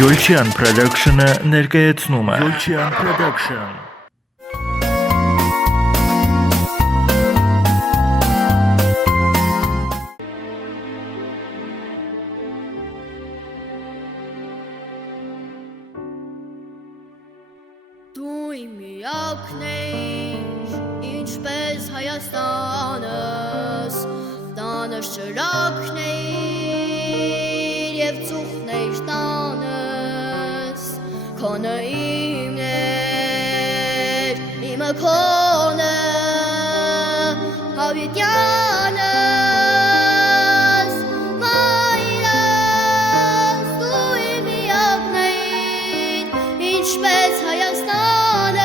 Յոլչյան Production-ը ներկայացնում է Յոլչյան Production Դու իմ միակն ես, ինչպես Հայաստանս, տանս ճրակն ես և ծուխն ես տանս, քոնը իմն էր, իմը քոնը, հավիտյանս, մայրս, դու իմ միակն ես, ինչպես Հայաստանս,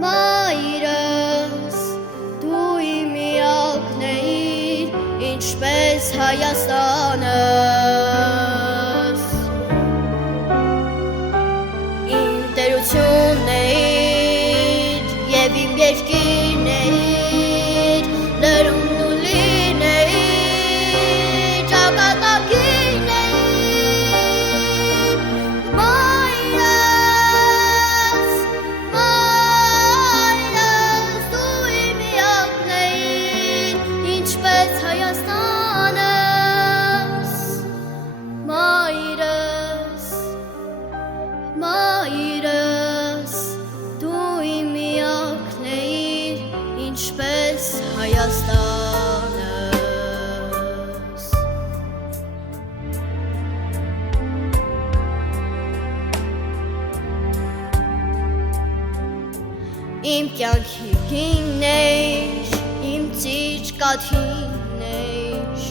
մայրս, դու իմ միակն ես, ինչպես Հայաստանս, իմ տերությունն էր և իմ երկիրն էր, լրումն ու լին էր, ճակատագին էր, մայրս, դու իմ միակն ես, ինչպես Հայաստանս, մայրս, դու իմ միակն ես, ինչպես Հայաստանս, իմ կյանքի գինն էր, իմ ծիճ կաթիլն էր,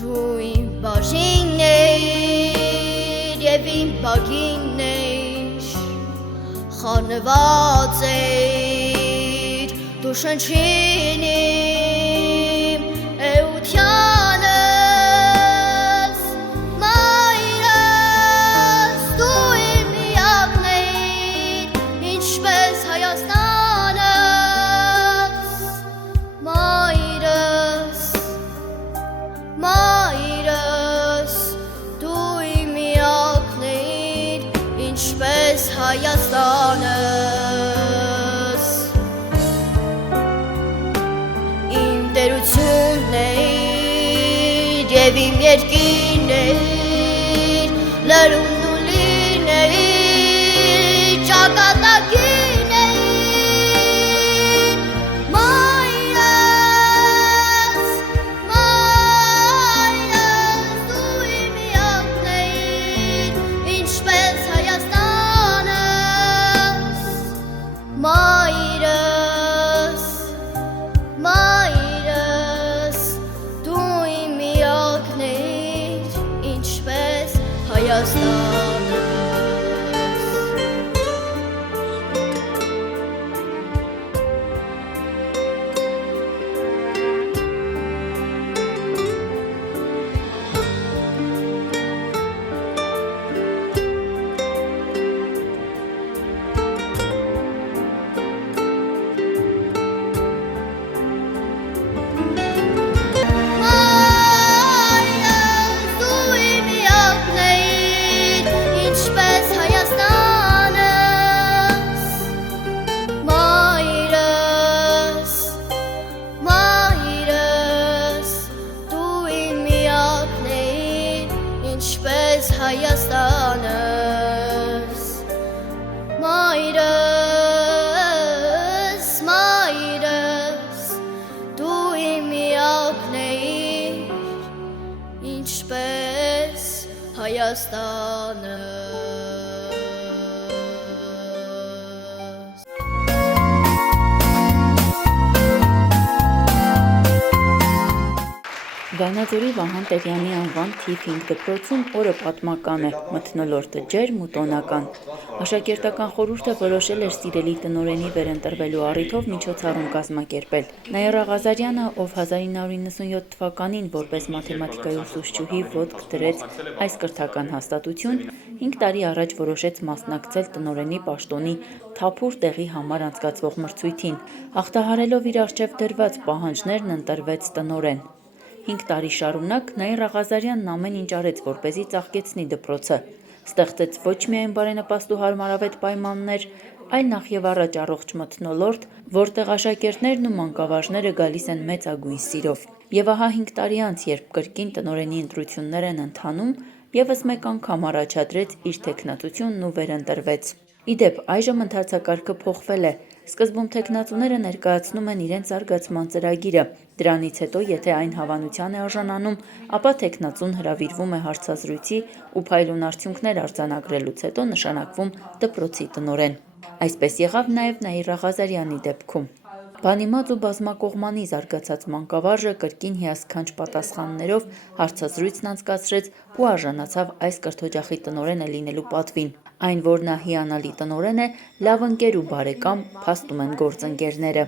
դու իմ բաժինն էր և իմ բագինն էր, խառնված էր դու շնչին իմ էությանս, մայրս, դու իմ միակն ես, ինչպես Հայաստանս, մայրս, դու իմ միակն ես, ինչպես Հայաստանս, իմ տերությունն էր և իմ երկիրն էր, լրումն ու լին էր, ճակատագին էր, մայրս, դու իմ միակն ես, ինչպես Հայաստանս, մայրս, դու իմ միակն ես, ինչպես Հայաստանս, դու իմ միակն ես, ինչպես Հայաստանս, մայրս, դու իմ միակն ես, ինչպես Հայաստանս, մայրս, դու իմ միակն ես, ինչպես Հայաստանս, Վայնաձորի Վահան Տերյանի անվան թիվ 5 դպրոցում օրը պատմական է, մթնոլորտը ջերմ ու տոնական։ Աշակերտական խորհուրդը որոշել էր սիրելի տնօրենի վերընտրվելու առիթով միջոցառում կազմակերպել։ Նաիրա Ղազարյանը, ով 1997 թվականին որպես մաթեմատիկայի ուսուցչուհի ոտք դրեց այս կրթական հաստատություն, 5 տարի առաջ որոշեց մասնակցել տնօրենի պաշտոնի թափուր տեղի համար անցկացվող մրցույթին։ Հաղթահարելով իր առջև դրված պահանջներն ընտրվեց տնօրեն։ 5 տարի շարունակ Նաիրա Ղազարյանն ամեն ինչ արեց, որպեսզի ծաղկեցնի դպրոցը։ Ստեղծեց ոչ միայն բարենպաստ ու հարմարավետ պայմաններ, այլ նախ եւ առաջ առողջ մթնոլորտ, որտեղ աշակերտներն ու մանկավարժները գալիս են մեծագույն սիրով։ Եվ ահա 5 տարի անց, երբ կրկին տնօրենի ընտրություններ են ընթանում, եւս մեկ անգամ առաջադրեց իր թեկնածությունն ու վերընտրվեց։ Իդեպ, այժմ ընթացակարգը փոխվել է։ Սկզբում թեկնածուները ներկայացնում են իրենց զարգացման ծրագիրը։ Դրանից հետո, եթե այն հավանության է արժանանում, ապա թեկնածուն հրավիրվում է հարցազրույցի ու փայլուն արդյունքներ արձանագրելուց հետո նշանակվում դպրոցի տնօրեն։ Այսպես եղավ նաև Նաիրա Ղազարյանի դեպքում։ Բանիմաց ու բազմակողմանի զարգացած մանկավարժը կրկին հիասքանչ պատասխաններով հարցազրույցն անցկացրեց ու արժանացավ այս կրթօջախի տնօրենը լինելու պատվին։ Այն, որ նա հիանալի տնօրեն է, լավ ընկեր ու բարեկամ, փաստում են գործընկերները։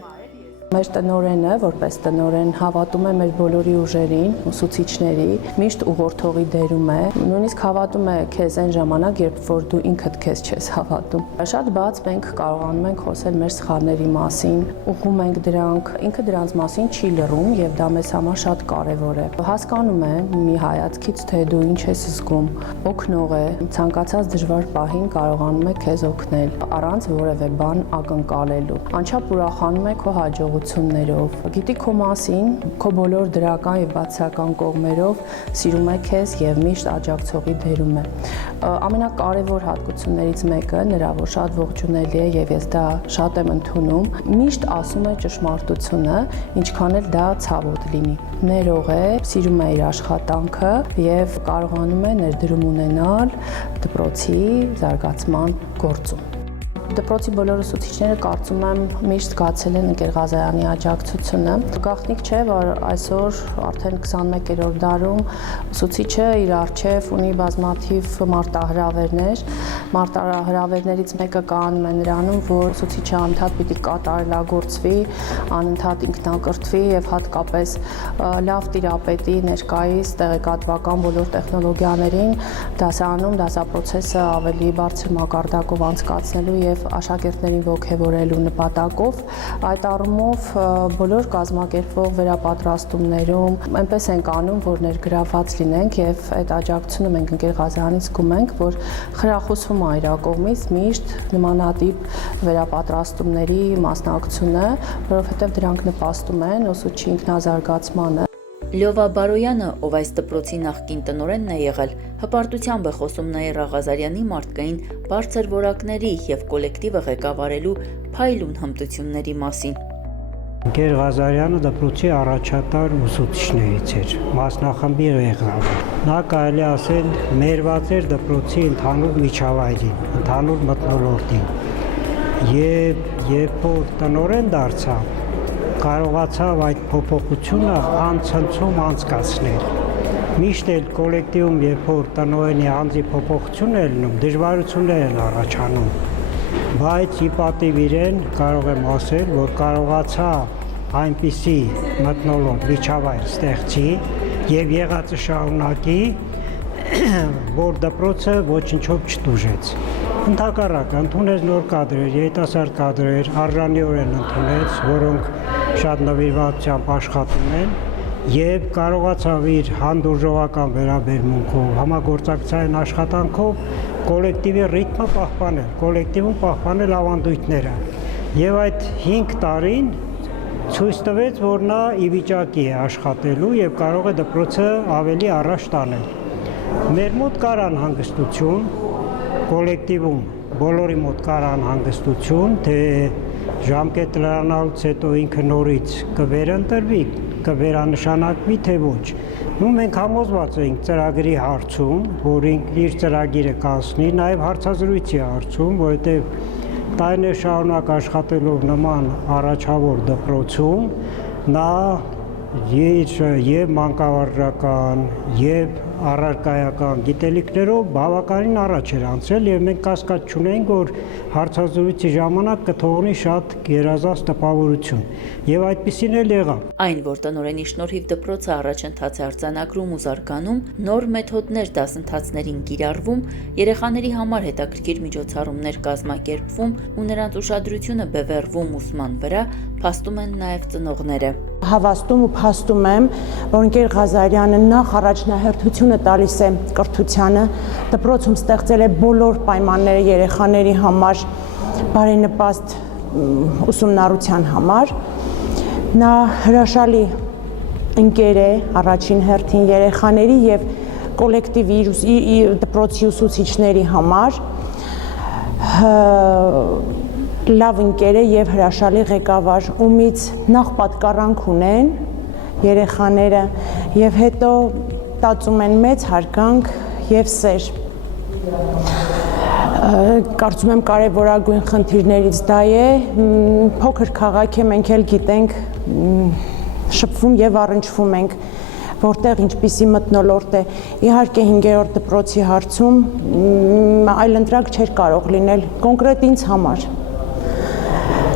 Մեր տնօրենը, որպես տնօրեն, հավատում է մեր բոլորի ուժերին, ուսուցիչների, միշտ ուղղորդողի դերում է, նույնիսկ հավատում է քեզ այն ժամանակ, երբ որ դու ինքդ քեզ չես հավատում։ Շատ բաց մենք կարողանում ենք խոսել մեր սխալների մասին, ուղղում ենք դրանք, ինքը դրանց մասին չի լռում եւ դա մեզ համար շատ կարեւոր է։ Հասկանում է մի հայացքից, թե դու ինչ ես զգում, օգնող է, ցանկացած դժվար պահին կարողանում է քեզ օգնել, առանց որևէ բան ակնկալելու։ Անչափ ուրախանում է քո հաջողություններով, գիտի քո մասին, քո բոլոր դրական եւ բացական կողմերով, սիրում է քեզ եւ միշտ աջակցողի դերում է։ Ամենակարևոր հատկություններից մեկը նրա, որ շատ ողջունելի է եւ ես դա շատ եմ ընդունում, միշտ ասում է ճշմարտությունը, ինչքան էլ դա ցավոտ լինի։ Ներող է, սիրում է իր աշխատանքը եւ կարողանում է ներդրում ունենալ դպրոցի զարգացման գործում։ Դպրոցի բոլոր ուսուցիչները կարծում եմ միշտ զգացել են ընկեր Ղազարյանի աջակցությունը։ Գաղտնիք չէ, որ այսօր արդեն 21-րդ դարում ուսուցիչը իր առջև ունի բազմաթիվ մարտահրավերներ։ Մարտահրավերներից մեկը կանում է նրանում, որ ուսուցիչը անընդհատ պիտի կատարելագործվի, անընդհատ ինքնակրթվի եւ հատկապես լավ տիրապետի ներկայիս տեղեկատվական բոլոր տեխնոլոգիաներին, դասարանում դասապրոցեսը ավելի բարձր մակարդակով անցկացնելու եւ աշակերտներին ողջևորելու նպատակով այդ առումով բոլոր կազմակերպվող վերապատրաստումներում այնպես ենք անում, որ ներգրավված լինենք եւ այդ աջակցությունը մենք ընկեր Ղազարյանից զգում ենք, որ խրախուսվում է իր կողմից միշտ նմանատիպ վերապատրաստումների մասնակցությունը, որովհետեւ դրանք նպաստում են ուսուցչի ինքնազարգացմանը։ Լյովա Բարոյանը, ով այս դպրոցի նախկին տնօրենն է եղել, հպարտությամբ է խոսում Նաիրա Ղազարյանի մարդկային բարձր որակների եւ կոլեկտիվը ղեկավարելու փայլուն հմտությունների մասին։ Ընկեր Ղազարյանը դպրոցի առաջատար ուսուցիչներից էր, մասնախմբի ղեկավար։ Նա կարելի ասել մերված էր դպրոցի ընդհանուր միջավայրին, ընդհանուր մթնոլորտին։ Երբ որ տնօրեն դարձավ, կարողացավ այդ փոփոխությունը անցնցում անցկացնել։ Միշտ էլ կոլեկտիվում, երբ որ տնօրենի անձի փոփոխություն է լինում, դժվարություններ են առաջանում, բայց ի պատիվ իրեն կարող եմ ասել, որ կարողացավ այնպիսի մթնոլորտ միջավայր ստեղծի եւ եղածը շարունակի, որ դպրոցը ոչնչով չտուժեց։ Ընդհակառակը ընդունեց նոր կադրեր, երիտասարդ կադրեր, արժանիորեն ընդունեց, որոնք շատ նվիրվածությամբ աշխատում են եւ կարողացավ իր հանդուրժողական վերաբերմունքով, համագործակցային աշխատանքով կոլեկտիվի ռիթմը պահպանել, կոլեկտիվում պահպանել ավանդույթները։ Եվ այդ 5 տարին ցույց տվեց, որ նա ի վիճակի է աշխատելու եւ կարող է դպրոցը ավելի առաջ տանել։ Մեր մոտ կար անհանգստություն, կոլեկտիվում բոլորի մոտ կար անհանգստություն, թե ժամկետ լրանալուց հետո ինքը նորից կվերընտրվի, կվերանշանակվի, թե ոչ։ Մենք համոզված էինք ծրագրի հարցում, որ իր ծրագիրը կանցնի, նաև հարցազրույցի հարցում, որովհետև տարիներ շարունակ աշխատելով նման առաջավոր դպրոցում, նա եւ մանկավարժական, եւ առարկայական գիտելիքներով բավականին առաջ էր անցել եւ մենք կասկած չունեինք, որ հարցազրույցի ժամանակ կթողնի շատ գերազանց տպավորություն եւ այդպեսին էլ եղավ։ Այն, որ տնօրենի շնորհիվ դպրոցը առաջընթաց է արձանագրում ու զարգանում, նոր մեթոդներ դասընթացներին կիրառվում, երեխաների համար հետաքրքիր միջոցառումներ կազմակերպվում ու նրանց ուշադրությունը բևեռվում ուսման վրա, փաստում են նաեւ ծնողները։ Հավաստում ու փաստում եմ, որ ընկեր Ղազարյանը նախ առաջնահերթությունը տալիս է կրթությանը, դպրոցում ստեղծել է բոլոր պայմանները երեխաների համար բարենպաստ ուսումնառության համար։ Նա հրաշալի ընկեր է առաջին հերթին երեխաների եւ կոլեկտիվի դպրոցի ուսուցիչների համար, լավ ընկեր է եւ հրաշալի ղեկավար, ումից նախ պատկառանք ունեն երեխաները եւ հետո տածում են մեծ հարկանք եւ սեր։ Կարծում եմ կարևորագույն խնդիրներից դա է, փոքր քաղաք է, մենք էլ գիտենք, շփվում եւ առնչվում ենք, որտեղ ինչպիսի մթնոլորտ է։ Իհարկե 5-րդ դպրոցի հարցում այլընտրակ չէր կարող լինել կոնկրետ ինձ համար։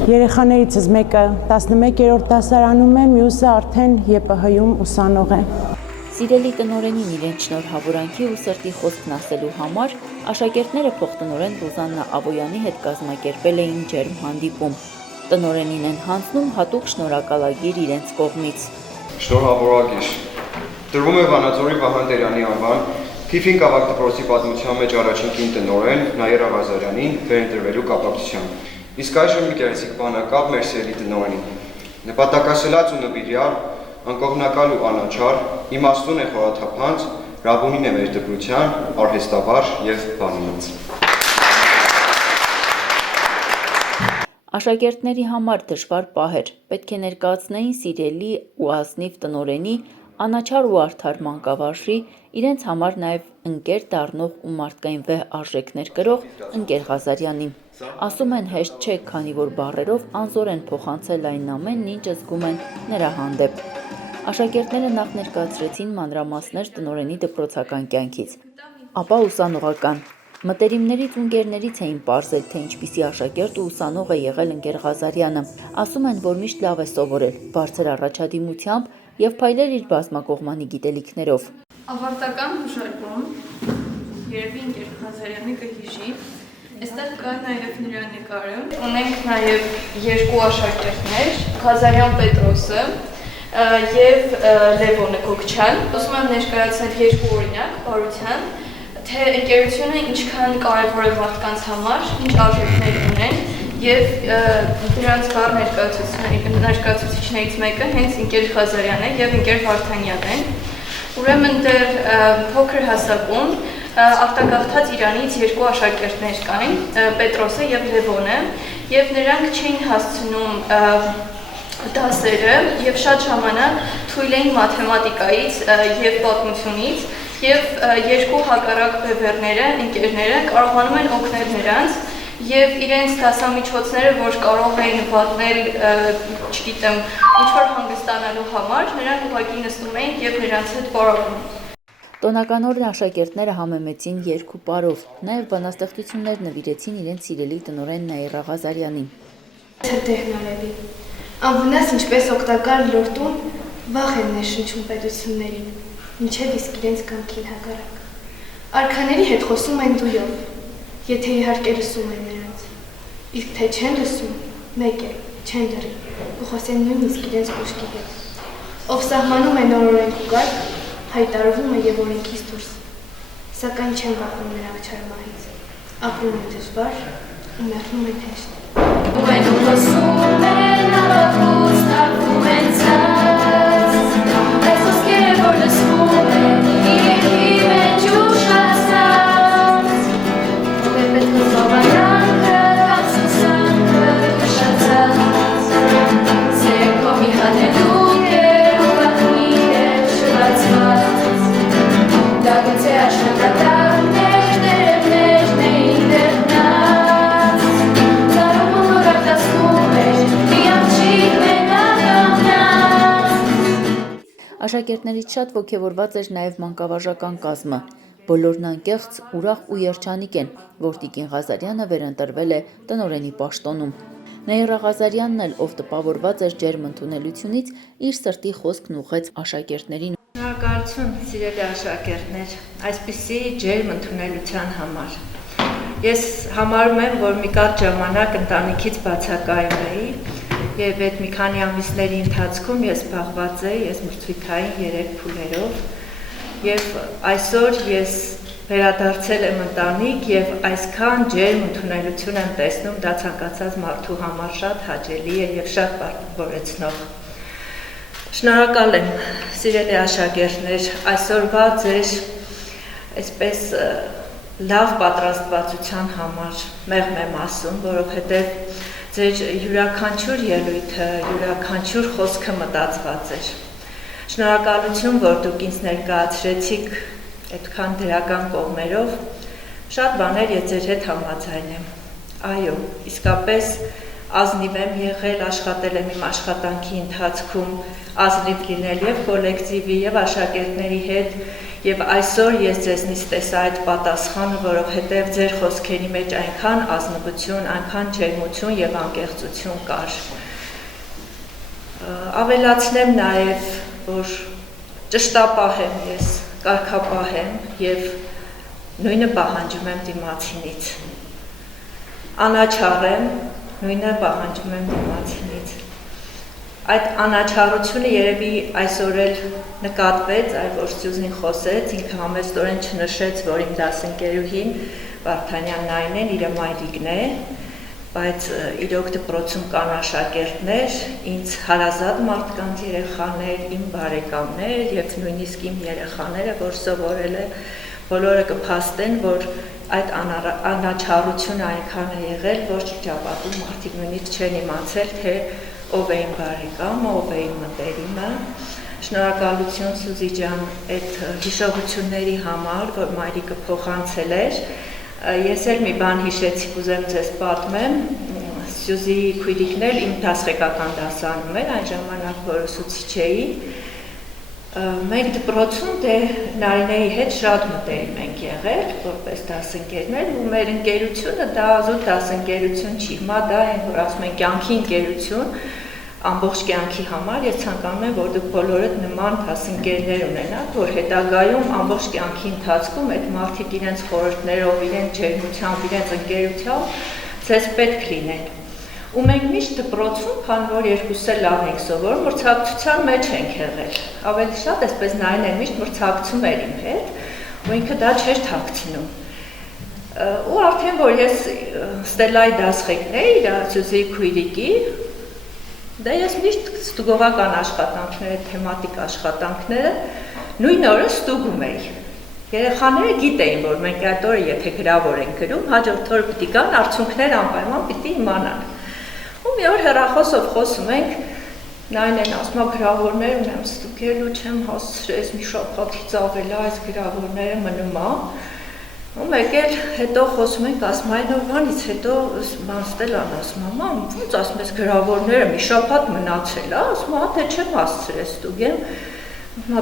Երեխաներիցս մեկը 11-րդ դասարանում է, մյուսը արդեն ԵՊՀ-ում ուսանող է։ Սիրելի տնօրենին իրենց շնորհավորանքի ու սրտի խոսքն ասելու համար աշակերտները փոխտնօրեն Ռուզաննա Ավոյանի հետ կազմակերպել էին ջերմ հանդիպում։ Տնօրենին են հանձնում հատուկ շնորհակալագիր իրենց կողմից։ Շնորհավորագիր տրվում է Վանաձորի Վահան Տերյանի անվան Փիփին Կավակ դպրոցի պատմության մեջ առաջին կին տնօրեն Նաիրա Ղազարյանին վերընտրվելու կապակցությամբ։ Իսկ այժմ մի գեղեցիկ բանակապ մեր սիրելի տնօրենին։ Նպատակասլաց ու նվիրյալ, անկողնակալ ու անաչառ, իմաստուն է խորաթափանց, Ռաբունին է մեր դպրության, արհեստավար եւ բանիմաց։ Աշակերտների համար դժվար պահ էր, պետք է ներկայացնեին սիրելի ու ազնիվ տնօրենի, անաչառ ու արդար մանկավարժի, իրենց համար նաև ընկեր դառնող ու մարդկային վեհ արժեքներ կրող ընկեր Ղազարյանին։ Ասում են հեշտ չէ, քանի որ բառերով անզոր են փոխանցել այն ամենն, ինչ զգում են նրա հանդեպ։ Աշակերտները նախ ներկայացրեցին մանրամասներ տնօրենի դպրոցական կյանքից, ապա ուսանողական։ Մտերիմներից ու ընկերներից էին պարզել, թե ինչպիսի աշակերտ ու ուսանող է եղել ընկեր Ղազարյանը։ Ասում են, որ միշտ լավ է սովորել, բարձր առաջադիմությամբ եւ փայլել իր բազմակողմանի գիտելիքներով։ Ավարտական հուշարկում երևի ընկեր Ղազարյանը կհիշի։ Այստեղ կա նաև նրա նկարը։ Ունենք նաև երկու աշակերտներ, Ղազարյան Պետրոսը եւ Լևոնը Գոգչյան։ Ուզում եմ ներկայացնել երկու օրինակ բարության, թե ընկերությունը ինչքան կարևոր է մարդկանց համար, ինչ արժեքներ ունեն եւ դրանց վառ ներկայացուցիչներից մեկը հենց ընկեր Ղազարյանն է եւ ընկեր Վարդանյանն են։ Ուրեմն դեռ փոքր հասակում արտագաղթած Իրանից երկու աշակերտներ կային, Պետրոսը եւ Լևոնը, եւ նրանք չէին հասցնում դասերը եւ շատ ժամանակ թույլ էին մաթեմատիկայից եւ պատմությունից եւ երկու հակառակ բևեռները, ընկերները կարողանում են օգնել նրանց եւ իրենց դասամիջոցները, որ կարող էին պատմել, չգիտեմ, ինչ-որ հանգստանալու համար, նրանք ուղղակի նստում էին եւ նրանց հետ պարապում։ Տոնական օրն աշակերտները համեմեցին երկու պարով, նաև բանաստեղծություններ նվիրեցին իրենց սիրելի տնօրեն Նաիրա Ղազարյանին։ Տեխնոլոգի։ Անվնաս ինչպես օգտակար լորտուն վախ են ներշնչում պետություններին, մինչև իսկ իրենց կամքին հակառակ։ Արքաների հետ խոսում են դույով, եթե իհարկե լսում են նրանց, իսկ թե չեն լսում, մեկ է, չեն լռի, ու խոսեն նույնիսկ իրենց կուշկի հետ։ Ով սահմանում է նոր օրենք ու կարգ, հայտարարվում է եւ օրենքից դուրս, սակայն չեն վախենում նրանք չարմահից, ապրում են դժվար ու մեռնում են հեշտ։ Ու են ու խոսում են հավաքուց, տակվում են ցած, այս ոսկերը որ լսվում են, իրենքի մեջ ուշացած, ով է պետք ու զովանանքը, կացուսանքը, կշացած, սերքո մի հատելուկ էր ու վախնին էր շվացված, դագուց է աշնակատակներ, դերևներ, նեին դեղնած, զարում ու արտասվում էր, մի ամչիկ մենագամնած։ Աշակերտներից շատ ոգևորված էր նաև մանկավարժական կազմը։ Բոլորն անկեղծ, ուրախ ու երջանիկ են, որ Տիկին Ղազարյանը վերընտրվել է տնօրենի պաշտոնում։ Նաիրա Ղազարյանն էլ, ով տպավորված էր ջերմ ընդունելությունից, իր սրտի խոսքն ուղղեց աշակերտներին։ Շնորհակալություն, սիրելի աշակերտներ, այսպիսի ջերմ ընդունելության համար։ Ես համարում եմ, որ մի կարճ ժամանակ ընտանիքից բացակայում էի Եվ այդ մի քանի ամիսների ընթացքում ես զբաղված էի ես մրցույթային 3 փուլերով եւ այսօր ես վերադարձել եմ ընտանիք եւ այսքան ջերմ ընդունելություն եմ տեսնում, դա ցանկացած մարդու համար շատ հաճելի է եւ շատ պարտավորեցնող։ Շնորհակալ եմ, սիրելի աշակերտներ, այսօրվա ձեր այսպես լավ պատրաստվածության համար մեղմ եմ ասում, որովհետեւ ձեր յուրաքանչյուր ելույթը, յուրաքանչյուր խոսքը մտածված էր։ Շնորհակալություն, որ դուք ինձ ներկայացրեցիք այդքան դրական կողմերով, շատ բաներ ես ձեր հետ համաձայն եմ։ Այո, իսկապես ազնիվ եմ եղել, աշխատել եմ իմ աշխատանքի ընթացքում, ազնիվ լինել եւ կոլեկտիվի եւ աշակերտների հետ, եւ այսօր ես ձեզնից տեսա այդ պատասխանը, որովհետեւ ձեր խոսքերի մեջ այնքան ազնվություն, այնքան ջերմություն եւ անկեղծություն կար։ Ավելացնեմ նաեւ, որ ճշտապահ եմ ես, կարգապահ եմ եւ նույնը պահանջում եմ դիմացինից։ Անաչառ եմ, նույնը պահանջում եմ դիմացինից։ Այդ անաչառությունը երևի այսօր էլ նկատվեց, այլ որ Սյուզին խոսեց, ինքը համեստորեն չնշեց, որ իմ դասընկերուհին Վարդանյան Նայինեն իր մայրիկն է, բայց իրոք դպրոցում կան աշակերտներ, ինձ հարազատ մարդկանց երեխաներ, իմ բարեկամներ եւ նույնիսկ իմ երեխաները, որ սովորել է, բոլորը կփաստեն, որ այդ անաչառությունը այնքան է եղել, որ շրջապատում մարդիկ նույնիսկ չեն իմացել, թե ով է իմ բարեկամը, ով է իմ մտերիմը։ Շնորհակալություն Սյուզի ջան այդ հիշողությունների համար, որ մայրիկը փոխանցել էր։ Ես էլ մի բան հիշեցի, կուզեմ ձեզ պատմեմ։ Սյուզի քույրիկն էլ իմ դասղեկական դասանում էր, այն ժամանակ որ ուսուցիչ էի։ Մենք դպրոցում Նարինեի հետ շատ մտերիմ ենք եղել, որպես դասընկերներ, ու մեր ընկերությունը դա ազոտ դասընկերություն չի, հիմա դա այն, որ ասում են կյանքի ընկերություն, ամբողջ կյանքի համար, ես ցանկանում եմ, որ դուք բոլորդ նման դասընկերներ ունենաք, որ հետագայում ամբողջ կյանքի ընթացքում այդ մարդիկ իրենց խորհուրդներով, իրենց ջերմությամբ, իրենց ընկերությամբ ձեզ պետք լինեն։ Ու մենք միշտ դպրոցում, քան որ երկուսը լավ ենք սովորում, մրցակցության մեջ ենք եղել։ Ավելի շատ այսպես Նայինեն միշտ մրցակցում էր իմ հետ, ու ինքը դա չէր թաքցնում։ Ու արդեն որ ես Ստելայի դասղեկն էի, իր Սյուզի քույրիկի, դա ես միշտ ստուգողական աշխատանքները, թեմատիկ աշխատանքները նույն օրը ստուգում էի։ Երեխաները գիտեին, որ մենք այդ օրը եթե գրավոր ենք գրում, հաջորդ օրը պիտի գան արդյունքներ անպայման պիտի իմանան։ Ու մի օր հեռախոսով խոսում ենք, Նայինեն ասում է գրավորներ ունեմ ստուգելու, չեմ հասցրել, մի շաբաթից ավել այս գրավորները մնում է։ Ու մեկ էլ հետո խոսում ենք, ասում այն օրվանից հետո Ստելան ասում է, մամ, ո՞նց ասում ես գրավորները մի շաբաթ մնացել է, ասում է, թե չեմ հասցրել ստուգեմ։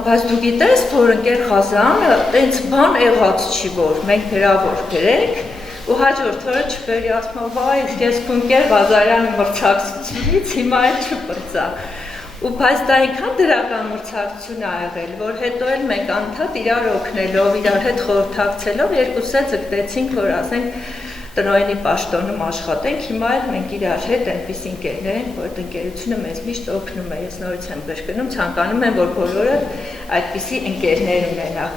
Բայց դու գիտես, որ ընկեր Ղազարյանը տենց բան եղած չի, որ մենք գրավոր գրենք, ու հաջորդ օրը չբերի, ասում է, վայ, ես քո ընկեր Ղազարյանը մրցակցությունից հիմա էլ չպրծա։ Ու բայց դա այնքան դրական մրցակցություն ա եղել, որ հետո էլ մենք անդադ իրար օգնելով, իրար հետ խորհրդակցելով երկուսս էլ ձգտեցինք, որ ասենք տնօրենի պաշտոնում աշխատենք, հիմա էլ մենք իրար հետ այնպես ընկերներ ենք, որ այդ ընկերությունը մեզ միշտ օգնում է, ես նորից եմ կրկնում, ցանկանում եմ, որ բոլորը այդպիսի ընկերներ ունենաք։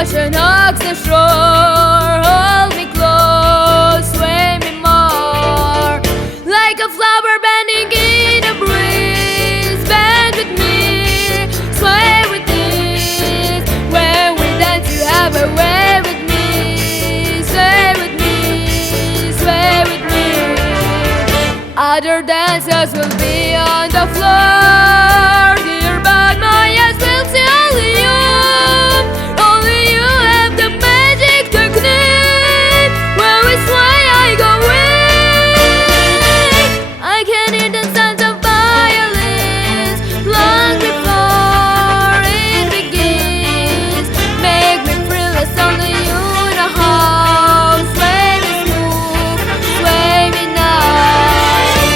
ocean hugs the shore. Hold me close, sway me more. Like a flower bending in a breeze. Bend with me, sway with ease. When we dance, you have a way with me. Sway with me, sway with me. Other dancers will be on the floor, dear, but my eyes will see only you. Only you have the magic technique. When we sway, I go weak. I can hear the sounds of violins long before it begins. Make me feel as only you know how. Sway me smooth, sway me nice.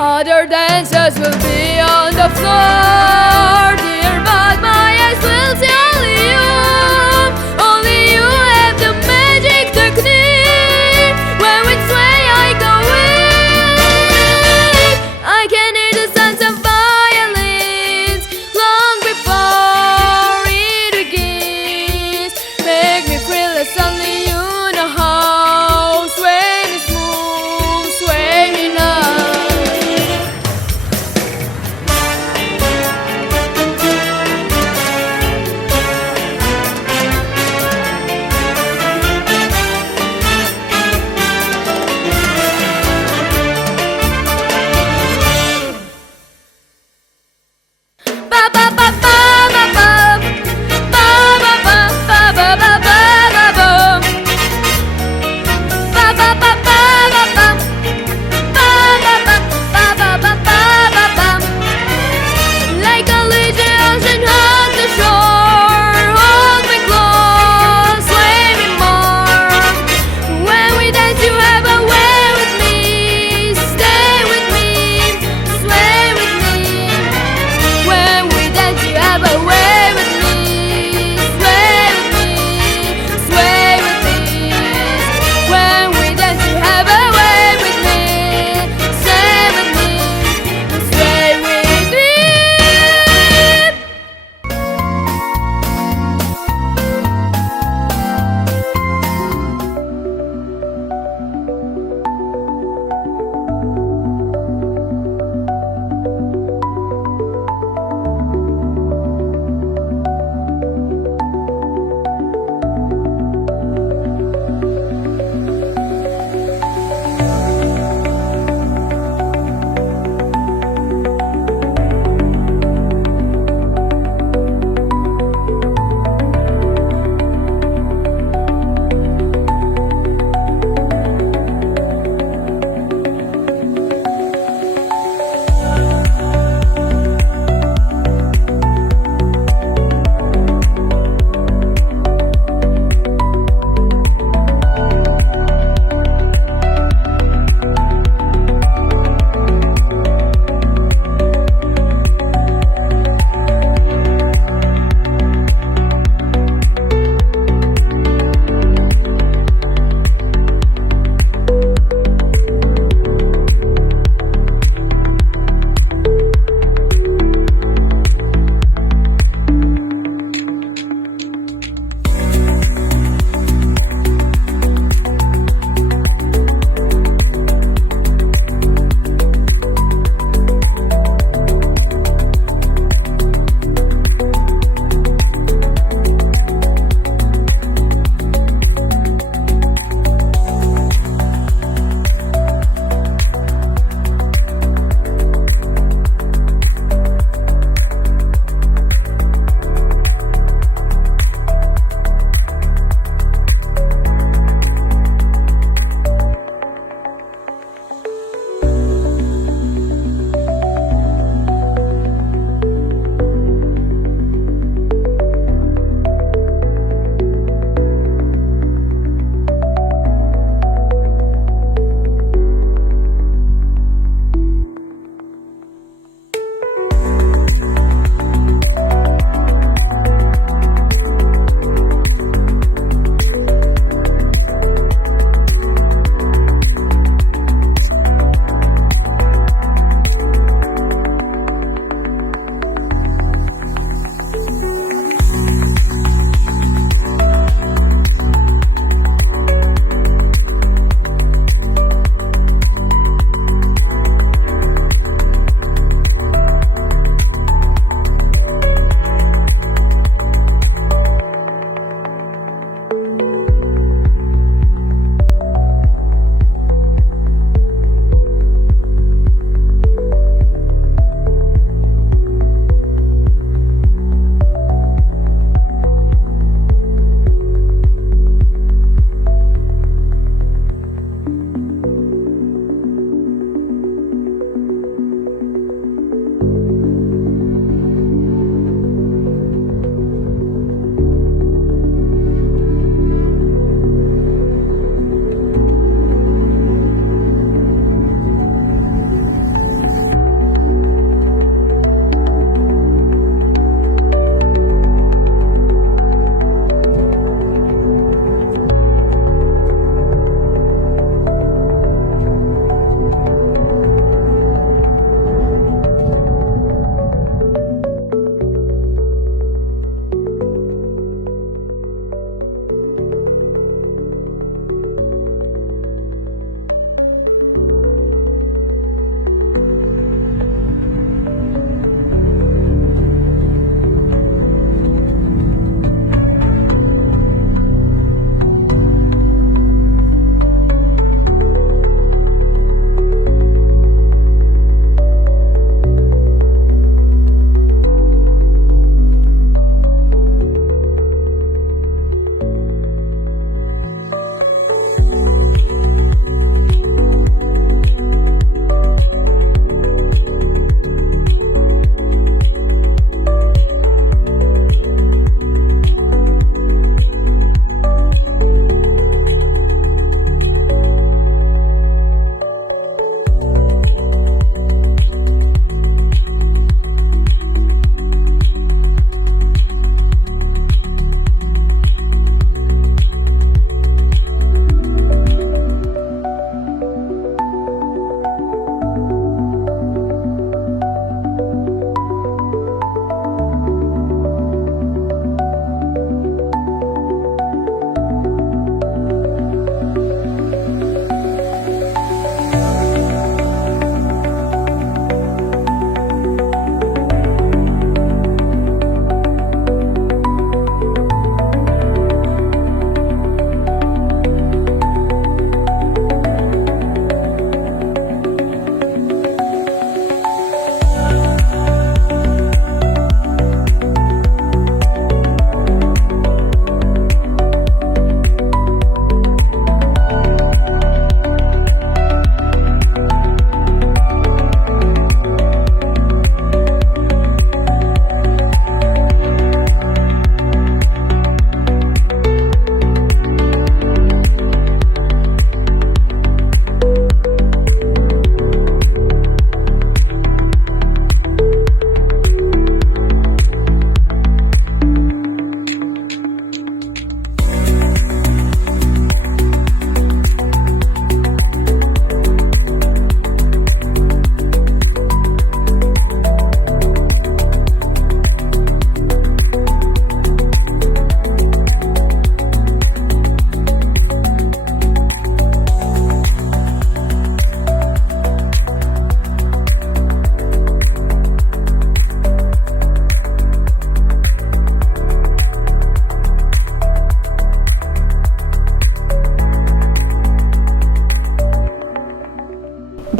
Other dancers will be on the floor, dear, but my eyes will see only you. Only you have the magic technique. When we sway, I go weak. I can hear the sounds of violins long before it begins. Make me feel as only you know how. Sway me smooth, sway me nice.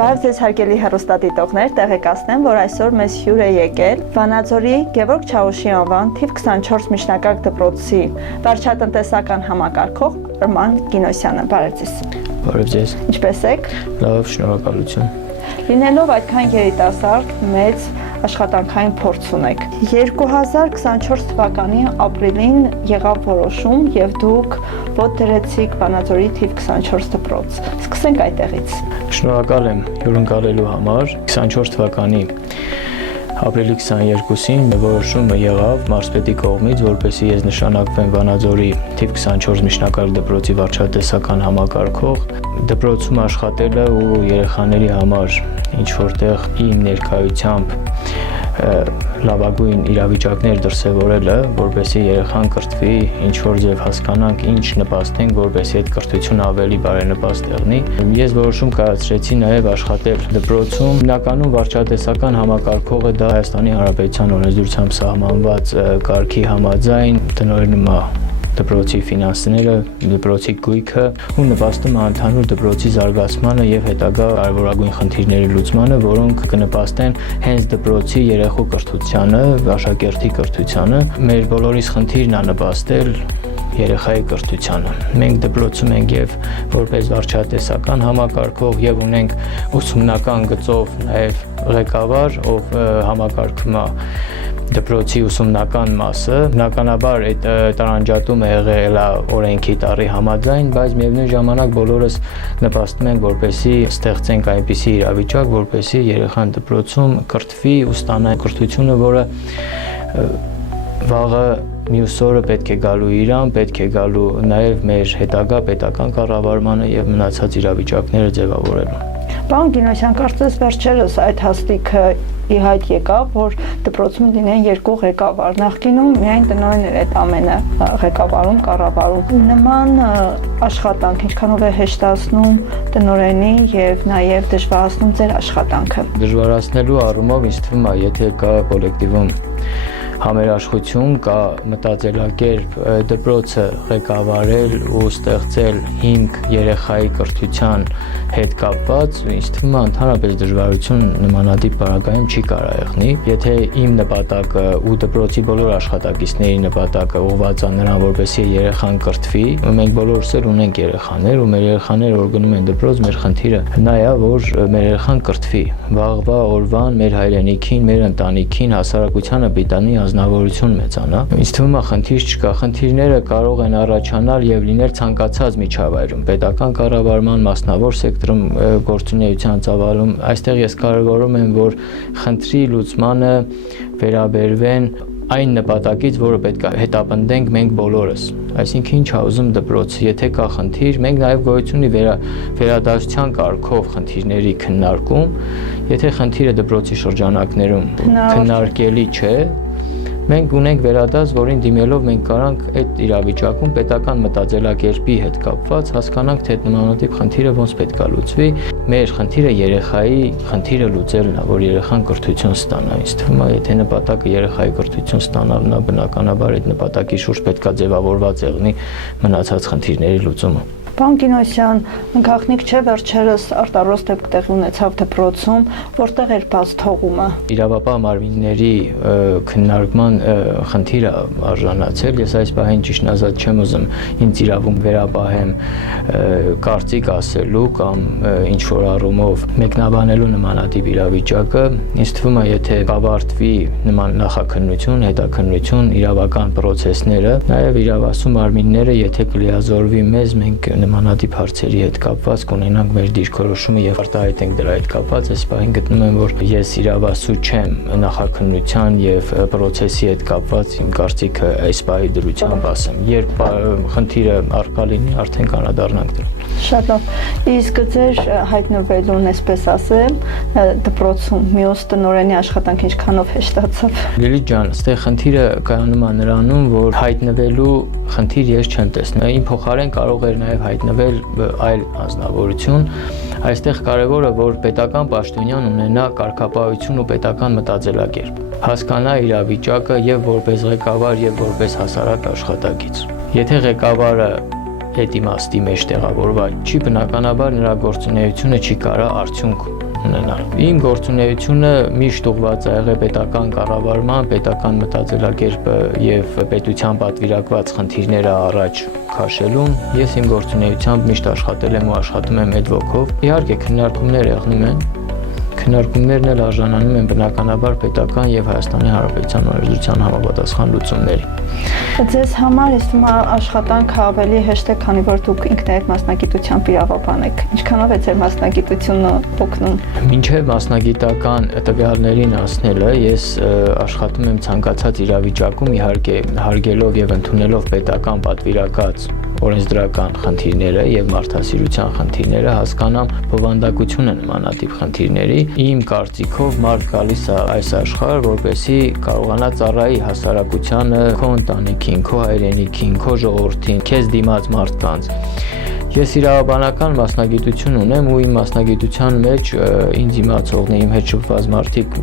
Բարև ձեզ հարգելի հեռուստադիտողներ, տեղեկացնեմ, որ այսօր մեզ հյուր է եկել Վանաձորի Գևորգ Չաուշի անվան թիվ 24 միջնակարգ դպրոցի վարչատնտեսական համակարգող Արման Գինոսյանը։ Բարև ձեզ։ Բարև ձեզ։ Ինչպե՞ս եք։ Լավ, շնորհակալություն։ Լինելով այդքան երիտասարդ, մեծ աշխատանքային փորձ ունեք։ 2024 թվականի ապրիլին եղավ որոշում եւ դուք ոտ դրեցիք Վանաձորի թիվ 24 դպրոց։ Սկսենք այդտեղից։ Շնորհակալ եմ հյուրընկալելու համար։ 24 թվականի ապրիլի 22-ին որոշումը եղավ մարզպետի կողմից, որպեսզի ես նշանակվեմ Վանաձորի թիվ 24 միջնակարգ դպրոցի վարչատնտեսական համակարգող։ Դպրոցում աշխատելը ու երեխաների համար ինչ որտեղ իմ ներկայությամբ լավագույն իրավիճակներ դրսևորելը, որպեսզի երեխան կրթվի, ինչ որ ձև հասկանանք, ինչ նպաստենք, որպեսզի այդ կրթությունը ավելի բարենպաստ եղնի։ Ես որոշում կայացրեցի նաև աշխատել դպրոցում։ Հիմնականում վարչատնտեսական համակարգողը դա Հայաստանի Հանրապետության օրենսդրությամբ սահմանված կարգի համաձայն տնօրենում է դպրոցի ֆինանսները, դպրոցի գույքը ու նպաստում է ընդհանուր դպրոցի զարգացմանը եւ հետագա կարևորագույն խնդիրների լուծմանը, որոնք կնպաստեն հենց դպրոցի երեխու կրթությանը, աշակերտի կրթությանը։ Մեր բոլորիս խնդիրն է նպաստել երեխայի կրթությանը։ Մենք դպրոցում ենք եւ որպես վարչատնտեսական համակարգող եւ ունենք ուսումնական գծով նաեւ ղեկավար, ով համակարգում է դպրոցի ուսումնական մասը։ Բնականաբար այդ տարանջատումը եղել է օրենքի տառի համաձայն, բայց միևնույն ժամանակ բոլորս նպաստում ենք, որպեսզի ստեղծենք այնպիսի իրավիճակ, որպեսզի երեխան դպրոցում կրթվի ու ստանա կրթությունը, որը վաղը մյուս օրը պետք է գալու իրան, պետք է գալու նաև մեր հետագա պետական կառավարմանը եւ մնացած իրավիճակները ձևավորելու։ Պարոն Գինոսյան, կարծես վերջերս այդ հաստիքը ի հայտ եկավ, որ դպրոցում լինեն երկու ղեկավար։ Նախկինում միայն տնօրենն էր այդ ամենը ղեկավարում, կառավարում։ Նման աշխատանք ինչքանով է հեշտացնում տնօրենի եւ նաեւ դժվարացնում ձեր աշխատանքը։ Դժվարացնելու առումով ինձ թվում է, եթե կա կոլեկտիվում համերաշխություն, կա մտածելակերպ դպրոցը ղեկավարել ու ստեղծել հիմք երեխայի կրթության հետ կապված, ինձ թվում է ընդհանրապես դժվարություն նմանատիպ բaragայում չի կարա եղնի։ Եթե իմ նպատակը ու դպրոցի բոլոր աշխատակիցների նպատակը ուղղված է նրան, որպեսզի երեխան կրթվի, մենք բոլորս էլ ունենք երեխաներ ու մեր երեխաները որ գնում են դպրոց, մեր խնդիրը նա է, որ մեր երեխան կրթվի, վաղվա օրվան մեր հայրենիքին, մեր ընտանիքին, հասարակությանը պիտանի ազնվորություն մեծանա։ Ինձ թվում է խնդիր չկա, խնդիրները կարող են առաջանալ եւ լինել ցանկացած միջավայրում, պետական կառավարման, մասնավոր սեկտորում գործունեության ծավալում։ Այստեղ ես կարևորում եմ, որ խնդրի լուծմանը վերաբերվեն այն նպատակից, որը պետք է հետապնդենք մենք բոլորս։ Այսինքն ինչ է ուզում դպրոցը, եթե կա խնդիր, մենք նաև գոյություն ունի վերադասության կարգով խնդիրների քննարկում, եթե խնդիրը դպրոցի շրջանակներում քննարկելի չէ, մենք ունենք վերադաս, որին դիմելով մենք կարանք այդ իրավիճակում պետական մտածելակերպի հետ կապված հասկանանք, թե այդ նմանատիպ խնդիրը ոնց պետք է լուծվի։ Մեր խնդիրը երեխայի խնդիրը լուծելն է, որ երեխան կրթություն ստանա։ Ինձ թվում է, եթե նպատակը երեխայի կրթություն ստանալն է, բնականաբար այդ նպատակի շուրջ պետք է ձևավորված եղնի մնացած խնդիրների լուծումը։ Պարոն Գինոսյան, գաղտնիք չէ վերջերս արտարոց դեպք տեղի ունեցավ դպրոցում, որտեղ էր բաց թողումը։ Իրավապահ մարմինների քննարկման խնդիրը արժանացել, ես այս պահին ճիշտ ազատ չեմ ուզում ինձ իրավունք վերապահեմ կարծիք ասելու կամ ինչ որ առումով մեկնաբանելու նմանատիպ իրավիճակը, ինձ թվում է, եթե կավարտվի նման նախաքննություն, հետաքննություն, իրավական process-ները, նաև իրավասու մարմինները, եթե կլիազորվի մեզ, մենք նմանատիպ հարցերի հետ կապված կունենանք մեր դիրքորոշումը եւ արտահայտենք դրա հետ կապված, այս պահին գտնում եմ, որ ես իրավասու չեմ նախաքննության եւ process-ի հետ կապված իմ կարծիքը այս պահի դրությամբ ասեմ։ Երբ խնդիրը արկա լինի, արդեն կանադառնանք դրան։ Շատ լավ։ Իսկ ձեր հայտնվելուն, այսպես ասեմ, դպրոցում մյուս տնօրենի աշխատանքը ինչքանով հեշտացավ։ Լիլիթ ջան, այստեղ խնդիրը կայանում է նրանում, որ հայտնվելու խնդիր ես չեմ տեսնում։ Իմ փոխարեն կարող էր նաև հայտնվել այլ անձնավորություն։ Այստեղ կարևորը, որ պետական պաշտոնյան ունենա կարգապահություն ու պետական մտածելակերպ, հասկանա իրավիճակը եւ որպես ղեկավար եւ որպես հասարակ աշխատակից։ Եթե ղեկավարը այդ իմաստի մեջ տեղավորված չի, բնականաբար նրա գործունեությունը չի կարա արդյունք ունենալ։ Իմ գործունեությունը միշտ ուղղված է եղել պետական կառավարման, պետական մտածելակերպը եւ պետության պատվիրակված խնդիրները առաջ քաշելուն։ Ես իմ գործունեությամբ միշտ աշխատել եմ ու աշխատում եմ այդ ոգով։ Իհարկե քննարկումներ եղնում են, քննարկումներն էլ արժանանում են բնականաբար պետական եւ Հայաստանի Հանրապետության օրենսդրության համապատասխան լուծումների։ Ձեզ համար ես թվում է աշխատանքը ավելի հեշտ է, քանի որ դուք ինքներդ մասնագիտությամբ իրավաբան եք։ Ինչքանով է ձեր մասնագիտությունը օգնում։ Մինչև մասնագիտական տվյալներին հասնելը ես աշխատում եմ ցանկացած իրավիճակում, իհարկե հարգելով եւ ընդունելով պետական պատվիրակած օրենսդրական խնդիրները եւ մարդասիրության խնդիրները, հասկանամ բովանդակությունը նմանատիպ խնդիրների։ Իմ կարծիքով մարդ գալիս է այս աշխարհ, որպեսզի կարողանա ծառայի հասարակությանը, քո ընտանիքին, քո հայրենիքին, քո ժողովրդին, քեզ դիմաց մարդկանց։ Ես իրավաբանական մասնագիտություն ունեմ ու իմ մասնագիտության մեջ ինձ իմացողն իմ հետ շփված մարդիկ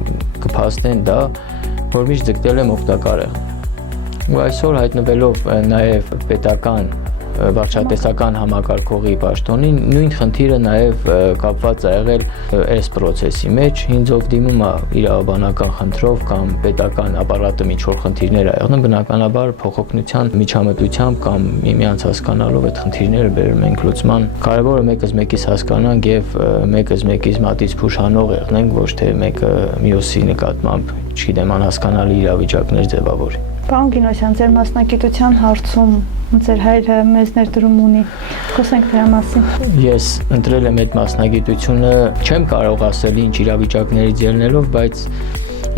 կփաստեն դա, որ միշտ ձգտել եմ օգտակար եղնել։ Ու այսօր հայտնվելով նաեւ պետական վարչատեսական համակարգողի պաշտոնին, նույն խնդիրը նաև կապված է եղել այս process-ի մեջ, ինձ ով դիմում է իրավաբանական խնդրով կամ պետական ապարատը ինչ-որ խնդիրներ է եղնում, բնականաբար փոխօգնության միջամտությամբ կամ միմյանց հասկանալով այդ խնդիրները բերում ենք լուծման։ Կարևորը մեկս մեկից հասկանանք եւ մեկս մեկից մատից փուշանող եղնենք, ոչ թե մեկը մյուսի նկատմամբ, չգիտեմ, անհասկանալի իրավիճակներ ձևավորի։ Պարոն Գինոսյան, ձեր մասնագիտության հարցում ձեր հայրը մեծ ներդրում ունի։ Խոսենք դրա մասին։ Ես ընտրել եմ այդ մասնագիտությունը, չեմ կարող ասել ինչ իրավիճակներից ելնելով, բայց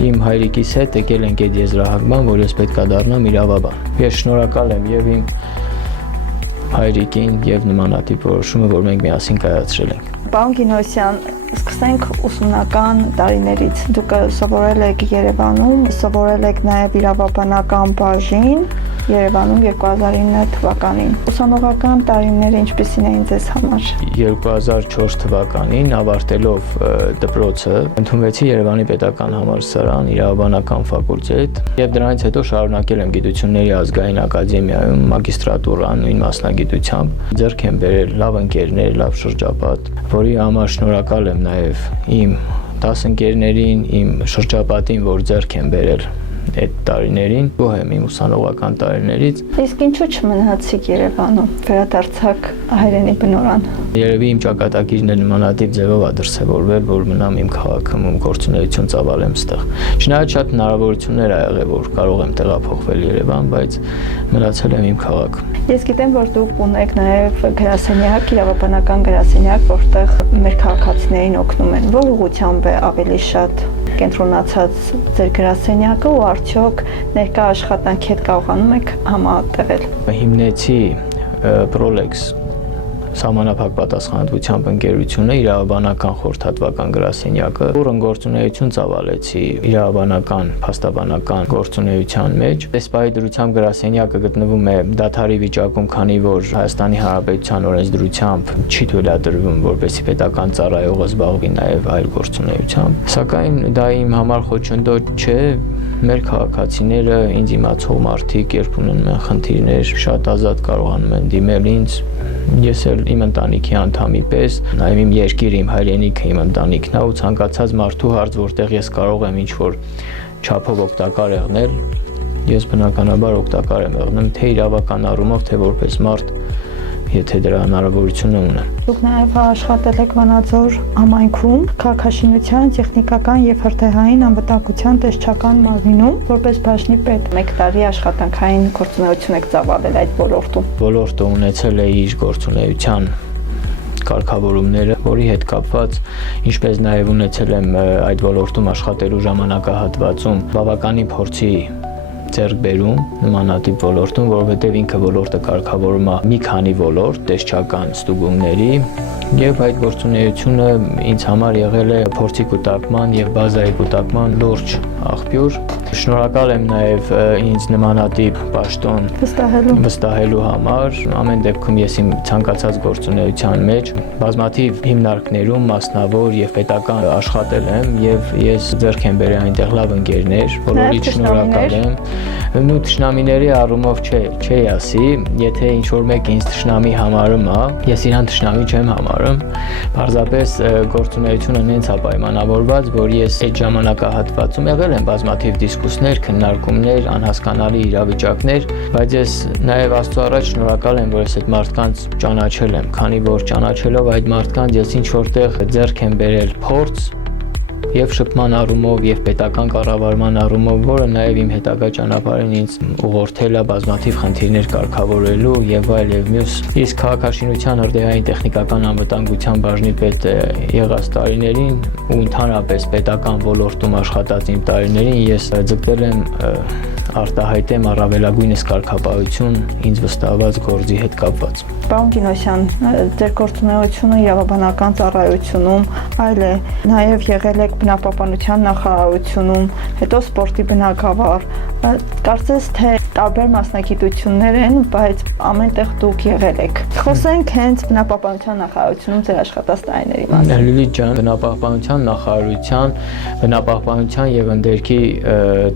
իմ հայրիկիս հետ եկել ենք այդ եզրահանգման, որ ես պետք է դառնամ իրավաբան։ Ես շնորհակալ եմ եւ իմ հայրիկին եւ նմանատիպ որոշումը, որ մենք միասին կայացրել ենք։ Պարոն Գինոսյան, սկսենք ուսումնական տարիներից։ Դուք սովորել եք Երևանում, սովորել եք նաև իրավաբանական բաժին Երևանում 2009 թվականին։ Ուսանողական տարիները ինչպիսին էին ձեզ համար։ 2004 թվականին ավարտելով դպրոցը ընդունվեցի Երևանի պետական համալսարան իրավաբանական ֆակուլտետ եւ դրանից հետո շարունակել եմ Գիտությունների ազգային ակադեմիայում մագիստրատուրան նույն մասնագիտությամբ։ Ձեռք եմ բերել լավ ընկերներ, լավ շրջապատ, որի համար շնորհակալ եմ նաև իմ դասընկերներին, իմ շրջապատին, որ ձեռք են բերել այդ տարիներին, գոհ եմ իմ ուսանողական տարիներից։ Իսկ ինչու չմնացիք Երևանում, վերադարձաք հայրենի բնորան։ Երևի իմ ճակատագիրն է նմանատիպ ձևով է դրսևորվել, որ մնամ իմ քաղաքում, գործունեություն ծավալեմ ստեղ։ Չնայած շատ հնարավորություններ ա եղել, որ կարող եմ տեղափոխվել Երևան, բայց մնացել եմ իմ քաղաքում։ Ես գիտեմ, որ դուք ունեք նաև գրասենյակ, իրավաբանական գրասենյակ, որտեղ մեր քաղաքացիներին օգնում են։ Որ ուղղությամբ է ավելի շատ կենտրոնացած ձեր գրասենյակը ու արդյոք ներկա աշխատանքի հետ կարողանում եք համատեղել։ Հիմնեցի Prolex Սահմանափակ պատասխանատվությամբ ընկերությունը իրավաբանական խորհրդատվական գրասենյակը, որն գործունեություն ծավալեցի իրավաբանական, փաստաբանական գործունեության մեջ։ Այս դրությամբ գրասենյակը գտնվում է դադարի վիճակում, քանի որ Հայաստանի Հանրապետության օրենսդրությամբ չի թույլատրվում, որպեսզի պետական ծառայողը զբաղվի նաև այլ գործունեությամբ։ Սակայն դա իմ համար խոչընդոտ չէ։ Մեր քաղաքացիները, ինձ իմացող մարդիկ, երբ ունենում են խնդիրներ, շատ ազատ կարողանում են դիմել ինձ։ Ես էլ իմ ընտանիքի անդամի պես, նաև իմ երկիրը, իմ հայրենիքը, իմ ընտանիքն է ու ցանկացած մարդու հարց, որտեղ ես կարող եմ ինչ-որ չափով օգտակար եղնել, ես բնականաբար օգտակար եմ եղնում, թե իրավական առումով, թե որպես մարդ, եթե դրա հնարավորությունը ունեն։ Դուք նաև աշխատել եք Վանաձոր համայնքում, քաղաքաշինության, տեխնիկական եւ հրթիռային անվտանգության տեսչական մարմինում, որպես բաժնի պետ։ 1 տարի աշխատանքային գործունեություն եք ծավալել այդ ոլորտում։ Ոլորտը ունեցել է իր գործունեության կարգավորումները, որի հետ կապված, ինչպես նաև ունեցել եմ այդ ոլորտում աշխատելու ժամանակահատվածում բավականին փորձի ձեռք բերում նմանատիպ ոլորտում, որովհետև ինքը ոլորտը կարգավորում է մի քանի ոլորտ տեսչական ստուգումների եւ այդ գործունեությունը ինձ համար եղել է փորձի կուտակման եւ բազայի կուտակման լուրջ աղբյուր Շնորհակալ եմ նաև ինձ նմանատիպ պաշտոն վստահելու համար։ Ամեն դեպքում ես իմ ցանկացած գործունեության մեջ բազմաթիվ հիմնարկներում մասնավոր եւ պետական աշխատել եմ եւ ես ձեռք եմ բերել այնտեղ լավ ընկերներ, բոլորիդ շնորհակալ եմ։ Նու թշնամիների առումով չի ասի, եթե ինչ-որ մեկ ինձ թշնամի համարում է, ես իրան թշնամի չեմ համարում, պարզապես գործունեությունը նենց է պայմանավորված, որ ես այդ ժամանակահատվածում եղել եմ բազմաթիվ դիսկուսներ, քննարկումներ, անհասկանալի իրավիճակներ, բայց ես նաև Աստծո առաջ շնորհակալ եմ, որ ես այդ մարդկանց ճանաչել եմ, քանի որ ճանաչելով այդ մարդկանց ես ինչ-որտեղ ձեռք եմ բերել փորձ եւ շփման առումով եւ պետական կառավարման առումով, որը նաեւ իմ հետագա ճանապարհին ինձ ուղղորդել է բազմաթիվ խնդիրներ կարգավորելու եւ այլ եւ մյուս։ Իսկ քաղաքաշինության հրդեհային տեխնիկական անվտանգության բաժնի պետ եղած տարիներին ու ընդհանրապես պետական ոլորտում աշխատած իմ տարիներին ես ձգտել եմ արտահայտեմ առավելագույնս կարգապահություն ինձ վստահված գործի հետ կապված։ Պարոն Կինոսյան, ձեր գործունեությունը իրավաբանական ծառայությունում, այլ է, նաև եղել եք բնապահպանության նախարարությունում, հետո սպորտի բնագավառ, կարծես թե տարբեր մասնագիտություններ են, բայց ամենտեղ դուք եղել եք։ Խոսենք հենց բնապահպանության նախարարությունում ձեր աշխատած տարիների մասին։ Լիլիթ ջան, բնապահպանության նախարարության, բնապահպանության եւ ընդերքի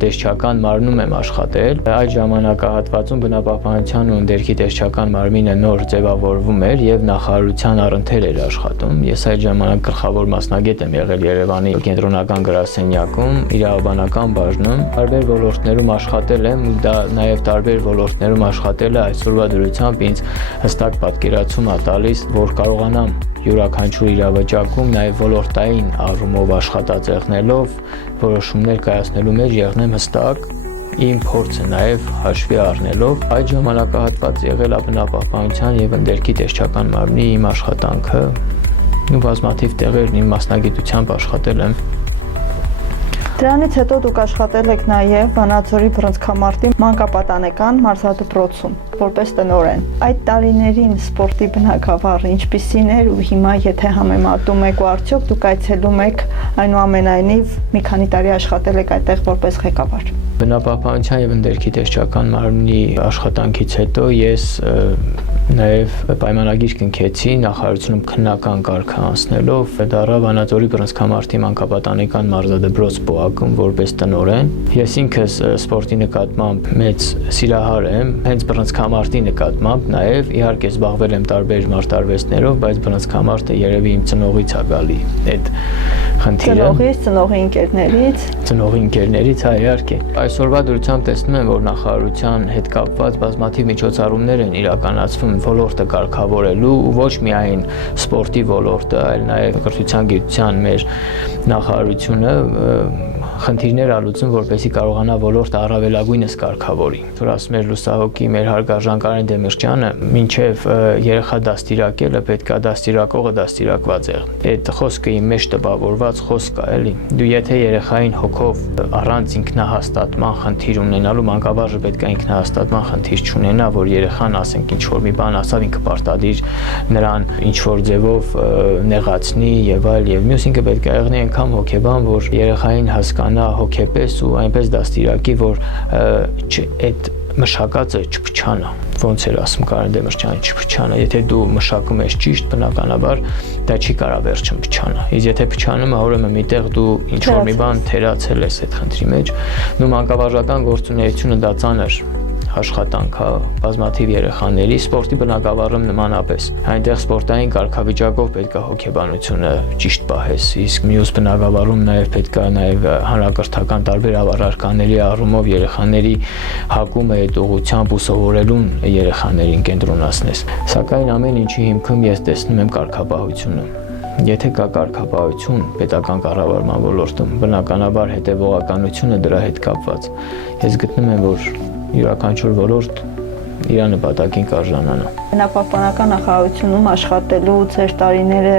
տեսչական մարմնում եմ աշխատել։ Այդ ժամանակահատվածում բնապահպանության ու ընդերքի տեսչական մարմինը նոր ձևավորվում էր եւ նախարարության առընթեր էր աշխատում։ Ես այդ ժամանակ գլխավոր մասնագետ եմ եղել Երևանի կենտրոնական գրասենյակում, իրավաբանական բաժնում, տարբեր ոլորտներում աշխատել եմ ու դա նաեւ տարբեր ոլորտներում աշխատելը այսօրվա դրությամբ ինձ հստակ պատկերացում է տալիս, որ կարողանամ յուրաքանչյուր իրավիճակում նաև ոլորտային առումով աշխատած եղնելով որոշումներ կայացնելու մեջ եղնեմ հստակ իմ փորձը նաև հաշվի առնելով այդ ժամանակահատված եղել բնապահպանության եւ ընդերքի տեսչական մարմնի իմ աշխատանքը ու բազմաթիվ տեղերն իմ մասնագիտությամբ աշխատել եմ։ Դրանից հետո դուք աշխատել եք նաև Վանաձորի բռնցքամարտի մանկապատանեկան մարզադպրոցում որպես տնօրեն։ Այդ տարիներին սպորտի բնագավառը ինչպիսին էր ու հիմա եթե համեմատում եք ու արդյոք դուք այցելում եք այնուամենայնիվ մի քանի տարի աշխատել եք այդտեղ որպես ղեկավար։ Բնապահպանության եւ ընդերքի տեսչական մարմնի աշխատանքից հետո ես նաև պայմանագիր կնքեցի նախարարությունում քննական կարգ անցնելով դառա Վանաձորի բռնցքամարտի մանկապատանեկան մարզադպրոց ՊՕԱԿ-ում որպես տնօրեն։ Ես ինքս սպորտի նկատմամբ մեծ սիրահար եմ, հենց բռնցքամարտի նկատմամբ նաև իհարկե զբաղվել եմ տարբեր մարտարվեստներով, բայց բռնցքամարտը երևի իմ ծնողից է գալի։ Այդ խնդիրը ծնողի ընկերներից, հա իհարկե։ Այսօրվա դրությամբ տեսնում եմ, որ նախարարության հետ կապված բազմաթիվ միջոցառումներ են իրականացվում ոլորտը կարգավորելու ու ոչ միայն սպորտի ոլորտը, այլ նաև կրթության գիտության մեր նախարարությունը խնդիրներ ալուծում, որպեսզի կարողանա ոլորտը առավելագույնս կարգավորի։ Որ ասում էր լուսահոգի մեր հարգարժան Կարեն Դեմիրճյանը, մինչև երեխա դաստիարակելը պետք է դաստիարակողը դաստիարակված եղնի։ Այդ խոսքը իմ մեջ տպավորված խոսք է, էլի։ Դու եթե երեխային հոգով առանց ինքնահաստատման խնդիր ունենալու մանկավարժը պետք է ինքնահաստատման խնդիր չունենա, որ երեխան ասենք ինչ որ մի բան ասավ ինքը պարտադիր նրան ինչ որ ձևով նեղացնի եւ այլ եւ մյուս ինքը պետք է եղնի այնքան հոգեբան, որ երեխային հասկանա հոգեպես ու այնպես դաստիարակի, որ այդ մշակածը չփչանա։ Ոնց էր ասում Կարեն Դեմիրճյանը, չփչանա։ Եթե դու մշակում ես ճիշտ, բնականաբար դա չի կարա վերջում փչանա։ Իսկ եթե փչանում է, ուրեմն միտեղ դու ինչ որ մի բան թերացել ես այդ խնդրի մեջ, նու մանկավարժական գործունեությունը դա ծանր աշխատանք է բազմաթիվ երեխաների, սպորտի բնագավառում նմանապես։ Այնտեղ սպորտային կարգավիճակով պետք է հոգեբանությունը ճիշտ պահես, իսկ մյուս բնագավառում նաև պետք է նաև հանրակրթական տարբեր առարկաների առումով երեխաների հակումը այդ ուղղությամբ ու սովորելուն երեխաներին կենտրոնացնես։ Սակայն ամեն ինչի հիմքում ես տեսնում եմ կարգապահությունը։ Եթե կա կարգապահություն պետական կառավարման ոլորտում, բնականաբար հետևողականությունը դրա հետ կապված։ Ես գտնում եմ, որ յուրաքանչյուր ոլորտ իր նպատակին կարժանանա։ Բնապահպանական նախարարությունում աշխատելու ձեր տարիները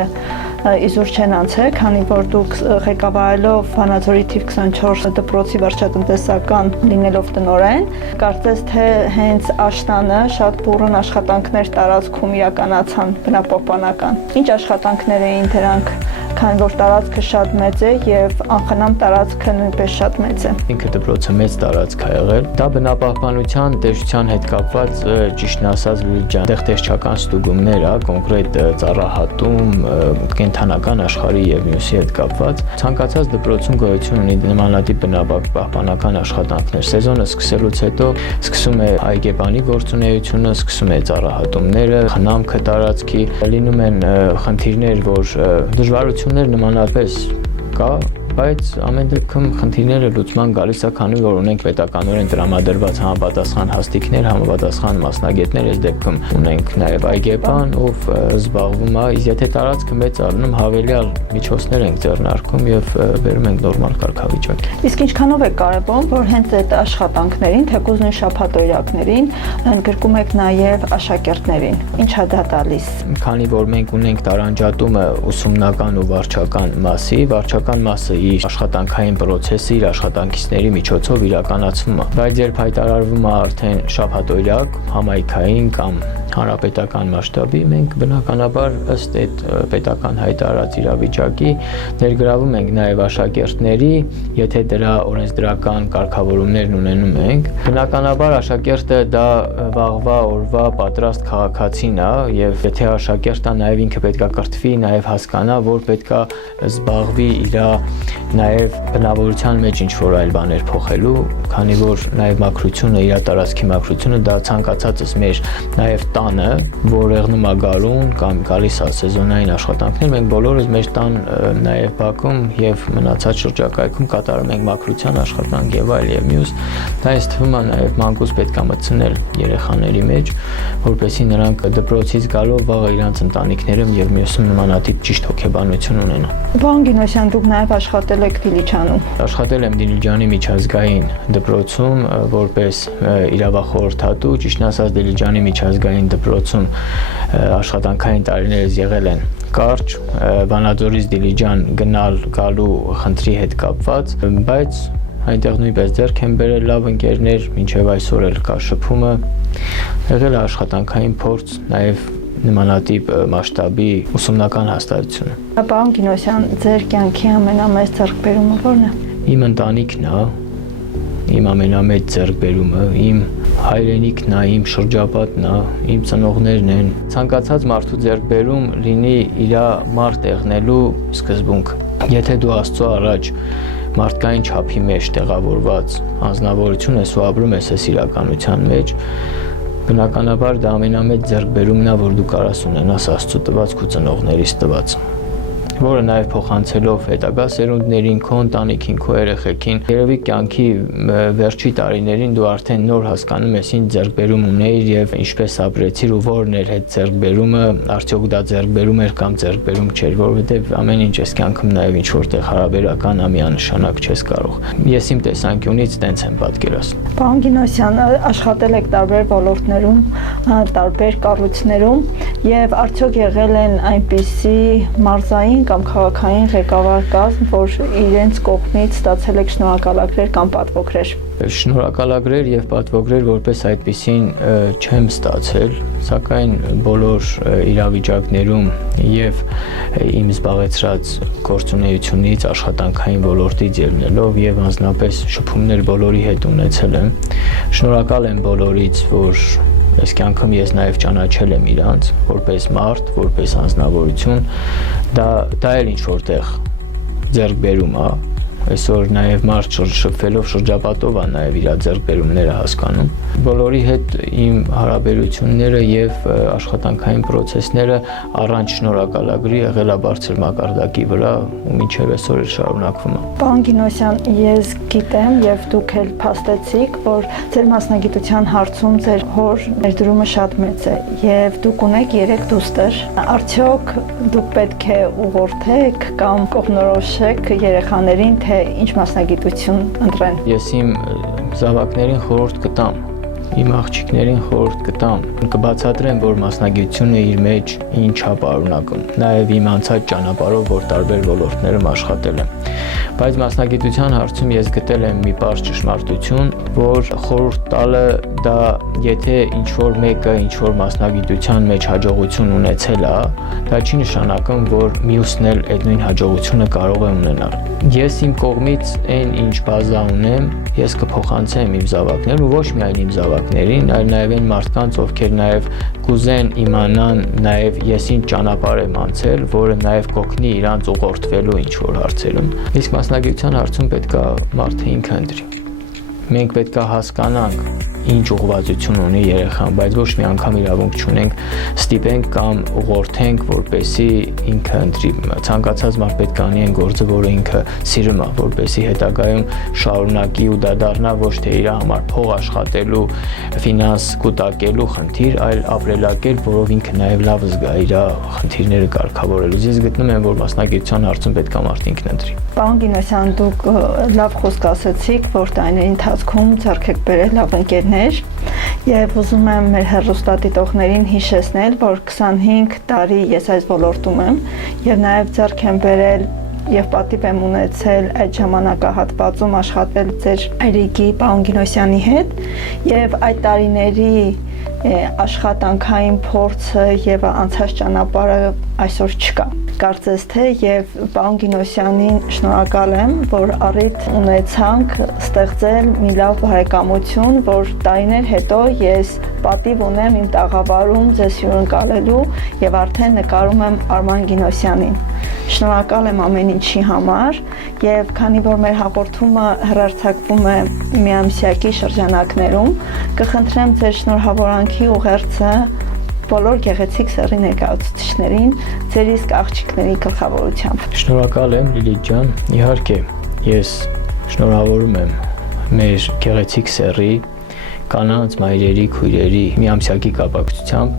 իզուր չեն անցել, քանի որ դուք ղեկավարելով Վանաձորի թիվ 24 դպրոցի վարչատնտեսական լինելով տնօրեն, կարծես թե հենց աշտանը շատ բուռն աշխատանքներ տարածքում իրականացան բնապահպանական։ Ինչ աշխատանքներ էին դրանք, քանի որ տարածքը շատ մեծ է եւ անխնամ տարածքը նույնպես շատ մեծ է։ Ինքը դպրոցը մեծ տարածք է եղել։ Դա բնապահպանության տեսչության հետ կապված ճիշտն ասած տեղտեսչական ստուգումներ է, կոնկրետ ծառահատում, կենթանական աշխարհի եւ մյուսի հետ կապված։ Ցանկացած դպրոցում գոյություն ունի նմանատիպ բնապահպանական աշխատանքներ։ Սեզոնը սկսելուց հետո սկսում է այգեպանի գործունեությունը, սկսում է ծառահատումները, խնամքը տարածքի, լինում են խնդիրներ, որ դժվարություններ նմանապես կա, բայց ամեն դեպքում խնդիրները լուծման գալիս է, քանի որ ունենք պետականորեն տրամադրված համապատասխան հաստիկներ, համապատասխան մասնագետներ, այս դեպքում ունենք նաև այգեպան, ով զբաղվում է, իսկ եթե տարածքը մեծ առնում, հավելյալ միջոցներ ենք ձեռնարկում եւ բերում ենք նորմալ կարգավիճակ։ Իսկ ինչքանով է կարևոր, որ հենց այդ աշխատանքներին, թեկուզ նույն շաբաթօրյակներին ընդգրկում եք նաև աշակերտներին։ Ինչ է դա տալիս։ Քանի որ մենք ունենք տարանջատումը ուսումնական ու վարչական մասի, վարչական մասը իր աշխատանքային պրոցեսը իր աշխատանքիչների միջոցով իրականացվում է, բայց երբ հայտարարվում է արդեն շաբաթօրյակ, համայնքային կամ հանրապետական մասշտաբի, մենք բնականաբար ըստ այդ պետական հայտարարած իրավիճակի ներգրավում ենք նաև աշակերտների, եթե դրա օրենսդրական կարգավորումներն ունենում ենք։ Բնականաբար աշակերտը դա վաղվա օրվա պատրաստ քաղաքացին է, եւ եթե աշակերտը նաև ինքը պետքա կրթվի, նաև հասկանա, որ պետքա զբաղվի իր նաև բնավորության մեջ ինչ-որ այլ բաներ փոխելու, քանի որ նաև մաքրությունը, իր տարածքի մաքրությունը դա ցանկացածս մեր նաև տանը, որ եղնում է գարուն կամ գալիս է սեզոնային աշխատանքներ, մենք բոլորս մեր տան նաև բակում եւ մնացած շրջակայքում կատարում ենք մաքրության աշխատանք եւ այլ եւ մյուս, դա ինձ թվում է նաև մանկուց պետք է մտցնել երեխաների մեջ, որպեսզի նրանք դպրոցից գալով վաղ իրանց ընտանիքներում եւ մյուսում նմանատիպ ճիշտ հոգեբանություն ունենան։ Պարոն Գինոսյան, դուք նաև աշխատել եք Դիլիջանում։ Աշխատել եմ Դիլիջանի միջազգային դպրոցում որպես իրավախորհրդատու, ճիշտն ասած Դիլիջանի միջազգային դպրոցում աշխատանքային տարիներս եղել են կարճ, Վանաձորից Դիլիջան գնալ-գալու խնդրի հետ կապված, բայց այնտեղ նույնպես ձեռք են բերել լավ ընկերներ, մինչև այսօր էլ կա շփումը, եղել է աշխատանքային փորձ, նաև նմանատիպ մասշտաբի ուսումնական հաստատությունը։ Պարոն Գինոսյան, ձեր կյանքի ամենամեծ ձեռքբերումը ո՞րն է։ Իմ ընտանիքն է, իմ ամենամեծ ձեռքբերումը, իմ հայրենիքն է, իմ շրջապատն է, իմ ծնողներն են։ Ցանկացած մարդու ձեռքբերում լինի իր մարդ եղնելու սկզբունք։ Եթե դու Աստծո առաջ մարդկային չափի մեջ տեղավորված անձնավորություն ես ու ապրում ես այս իրականության մեջ, բնականաբար դա ամենամեծ ձեռքբերումն է, որ դու կարաս ունենաս Աստծո տված ու ծնողներիս տված, որը նաև փոխանցելով հետագա սերունդներին, քո ընտանիքին, քո երեխեքին, երևի կյանքի վերջի տարիներին դու արդեն նոր հասկանում ես ինչ ձեռքբերում ունեիր եւ ինչպես ապրեցիր ու որն էր այդ ձեռքբերումը, արդյոք դա ձեռքբերում էր կամ ձեռքբերում չէր, որովհետեւ ամեն ինչ այս կյանքում նաև ինչ որտեղ հարաբերական ամիանշանակ չես կարող։ Ես իմ տեսանկյունից տենց եմ պատկերացնում։ Պարոն Գինոսյան, աշխատել եք տարբեր ոլորտներում, տարբեր կառույցներում եւ արդյոք եղել են այնպիսի մարզային կամ քաղաքային ղեկավար կազմ, որ իրենց կողմից ստացել եք շնորհակալագրեր կամ պատվոգրեր։ Շնորհակալագրեր եւ պատվոգրեր որպես այդպիսին չեմ ստացել, սակայն բոլոր իրավիճակներում եւ իմ զբաղեցրած գործունեությունից աշխատանքային ոլորտից ելնելով եւ անձնապես շփումներ բոլորի հետ ունեցել եմ։ Շնորհակալ եմ բոլորից, որ այս կյանքում ես նաև ճանաչել եմ իրանց որպես մարդ, որպես անձնավորություն, դա էլ ինչ որտեղ ձեռքբերում է, այսօր նաև մարդ շփվելով շրջապատով է նաև իր ձեռքբերումները հասկանում։ Բոլորի հետ իմ հարաբերությունները եւ աշխատանքային process-ները առանց շնորհակալագրի եղել է բարձր մակարդակի վրա ու մինչև այսօր էլ շարունակվում է։ Պարոն Գինոսյան, ես գիտեմ եւ դուք էլ փաստեցիք, որ ձեր մասնագիտության հարցում ձեր հոր ներդրումը շատ մեծ է եւ դուք ունեք 3 դուստր։ Արդյոք դուք պետք է ուղղորդեք կամ կողմնորոշեք երեխաներին, թե ինչ մասնագիտություն ընտրեն։ Ես իմ զավակներին խորհուրդ կտամ, իմ աղջիկներին խորհուրդ կտամ, կբացատրեմ, որ մասնագիտությունը իր մեջ ինչ է պարունակում, նաև իմ անցած ճանապարհով, որ տարբեր ոլորտներում աշխատել եմ։ Բայց մասնագիտության հարցում ես գտել եմ մի պարզ ճշմարտություն, որ խորհուրդ տալը դա եթե ինչ-որ մեկը ինչ-որ մասնագիտության մեջ հաջողություն ունեցել է, դա չի նշանակում, որ մյուսն էլ այդ նույն հաջողությունը կարող է ունենալ։ Ես իմ կողմից այն ինչ բազա ունեմ, ես կփոխանցեմ իմ զավակներին ու ոչ միայն իմ զավակներին, այլ նաև այն մարդկանց, ովքեր նաև կուզեն իմանան նաև ես ինչ ճանապարհ եմ անցել, որը նաև կօգնի իրանց ուղղորդվելու ինչ-որ հարցերում։ Իսկ մասնագիտության հարցում պետք է մարդը ինքը ընտրի։ Մենք պետք է հասկանանք ինչ ուղղվածություն ունի երեխան, բայց ոչ մի անգամ իրավունք չունենք ստիպենք կամ ուղղորդենք, որպեսզի ինքը ընտրի։ Ցանկացած մարդ պետք է անի այն գործը, որը ինքը սիրում է, որպեսզի հետագայում շարունակի ու դա դառնա ոչ թե իր համար փող աշխատելու, ֆինանս կուտակելու խնդիր, այլ ապրելակերպ, որով ինքը նաև լավ զգա իր խնդիրները կարգավորելու։ Ես գտնում եմ, որ մասնագիտության հարցում պետք է մարդ ինքն ընտրի։ Պարոն Գինոսյան, դուք լավ խոսք ասացիք, որ տարիների ընթացքում ձեռք եք բերել լավ ընկերներ եւ ուզում եմ մեր հեռուստադիտողներին հիշեցնել, որ 25 տարի ես այս ոլորտում եմ եւ նաեւ ձեռք եմ բերել եւ պատիվ եմ ունեցել այդ ժամանակահատվածում աշխատել ձեր այրիկի պարոն Գինոսյանի հետ եւ այդ տարիների աշխատանքային փորձը եւ անցած ճանապարհը այսօր չկա։ Կարծես թե եւ պարոն Գինոսյանին շնորհակալ եմ, որ առիթ ունեցանք ստեղծել մի լավ բարեկամություն, որ տարիներ հետո ես պատիվ ունեմ իմ տաղավարում ձեզ հյուրընկալելու եւ արդեն նկարում եմ Արման Գինոսյանին։ Շնորհակալ եմ ամեն ինչի համար եւ քանի որ մեր հաղորդումը հեռարձակվում է միամսյակի շրջանակներում, կխնդրեմ ձեր շնորհավորանքի ուղերձը բոլոր գեղեցիկ սեռի ներկայացուցիչներին ձեր իսկ աղջիկների գլխավորությամբ։ Շնորհակալ եմ Լիլիթ ջան, իհարկե ես շնորհավորում եմ մեր գեղեցիկ սեռի կանանց, մայրերի, քույրերի միամսյակի կապակցությամբ։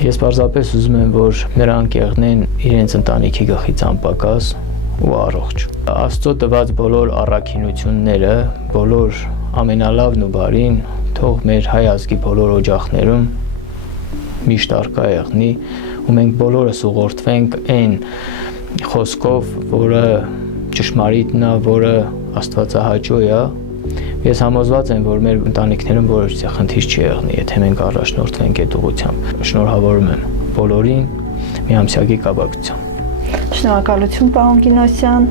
Ես պարզապես ուզում եմ, որ նրանք եղնեն իրենց ընտանիքի գլխից անպակաս ու առողջ։ Աստծո տված բոլոր առաքինությունները, բոլոր ամենալավն ու բարին թող մեր հայ ազգի բոլոր օջախներում միշտ արկա եղնի ու մենք բոլորս ուղղորդվենք այն խոսքով, որը ճշմարիտն է, որը աստվածահաճո է։ Ես համոզված եմ, որ մեր ընտանիքներում որոշ խնդիր չի եղնի, եթե մենք առաջնորդվենք այդ ուղղությամբ։ Շնորհավորում եմ բոլորին միամսյակի կապակցությամբ։ Շնորհակալություն պարոն Գինոսյան։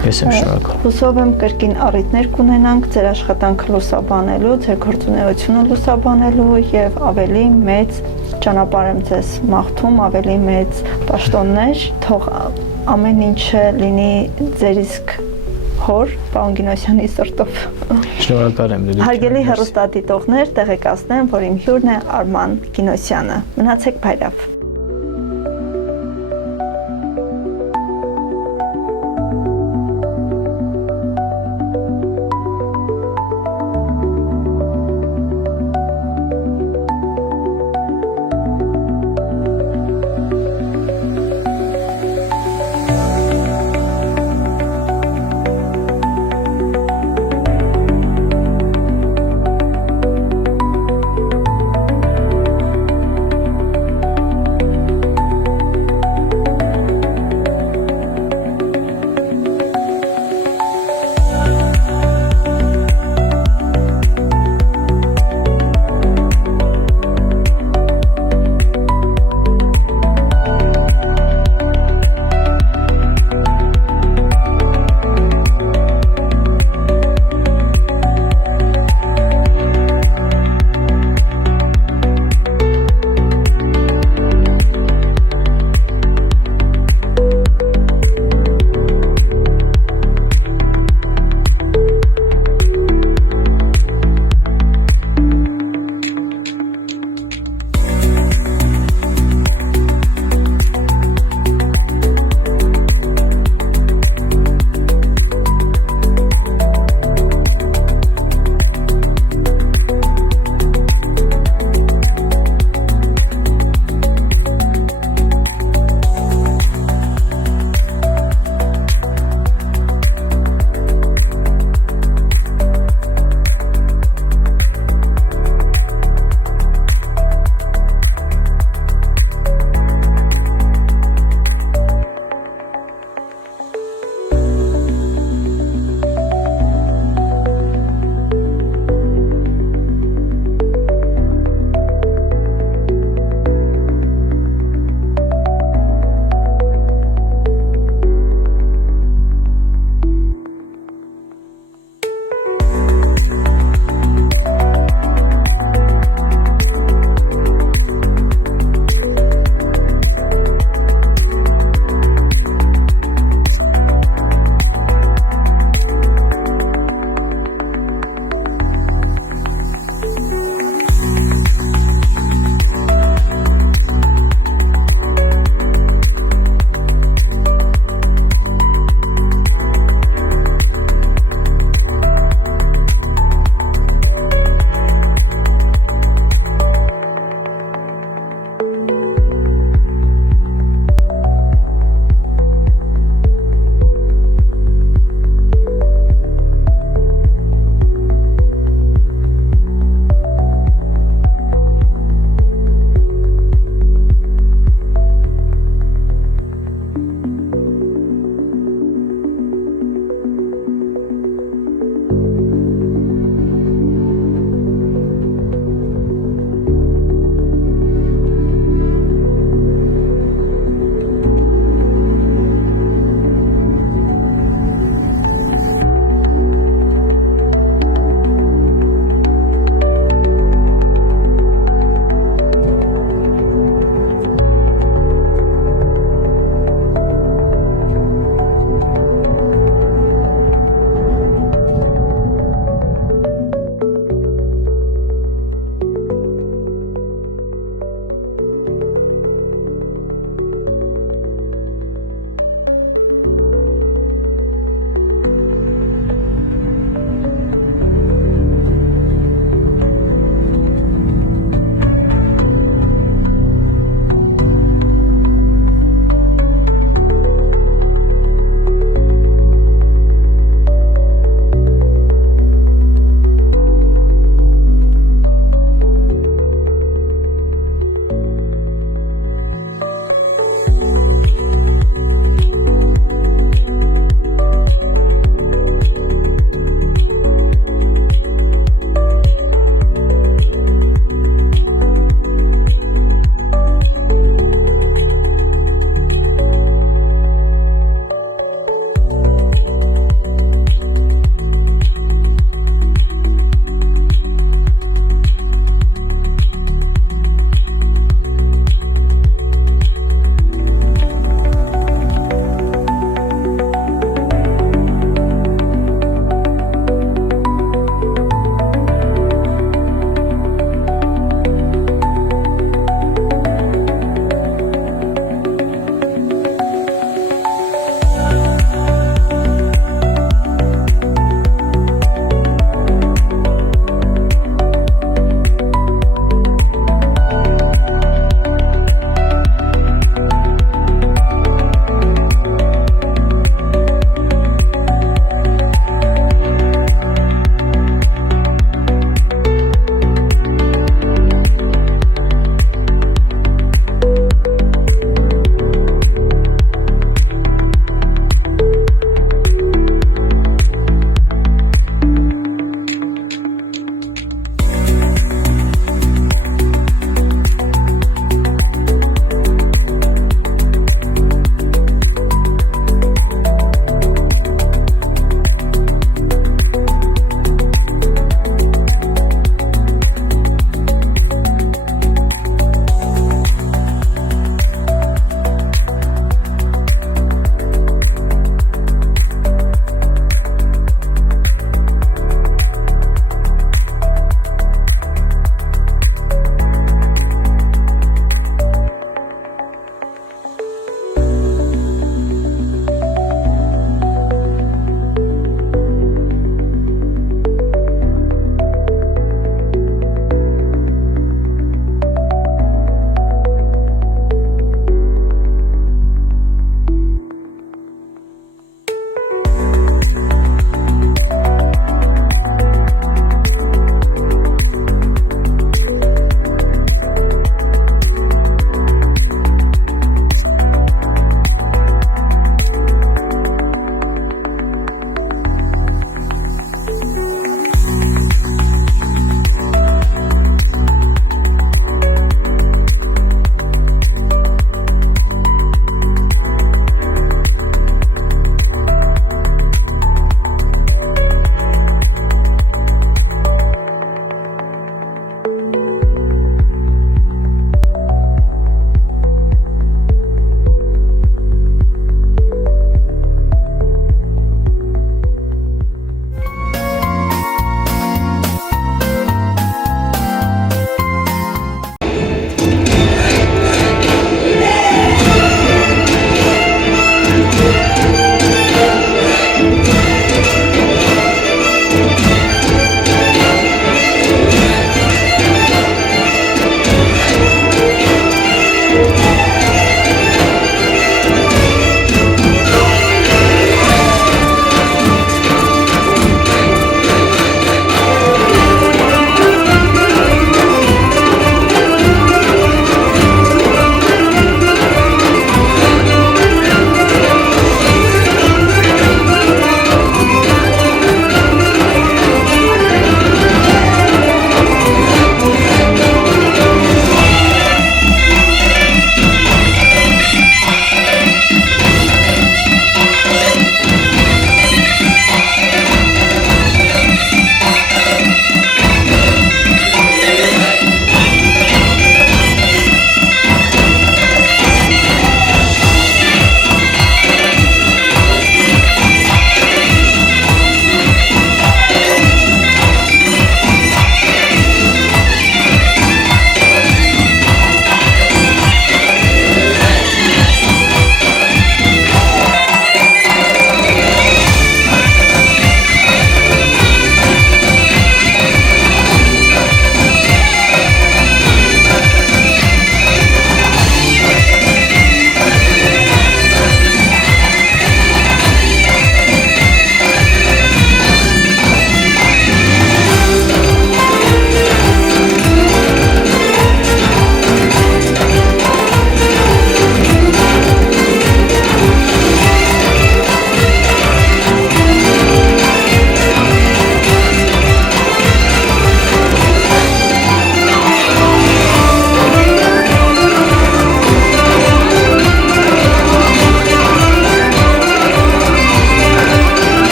Ես եմ շնորհակալ։ Հուսով եմ կրկին առիթներ կունենանք ձեր աշխատանքը լուսաբանելու, ձեր գործունեությունը լուսաբանելու եւ ավելի մեծ ճանապարհ եմ ձեզ մաղթում, ավելի մեծ պաշտոններ, թող ամեն ինչը լինի ձեր իսկ հոր պարոն Գինոսյանի սրտով։ Շնորհակալ եմ Լիլիթ։ Հարգելի հեռուստադիտողներ, տեղեկացնեմ, որ իմ հյուրն է Արման Գինոսյանը։ Մնացեք փայլավ։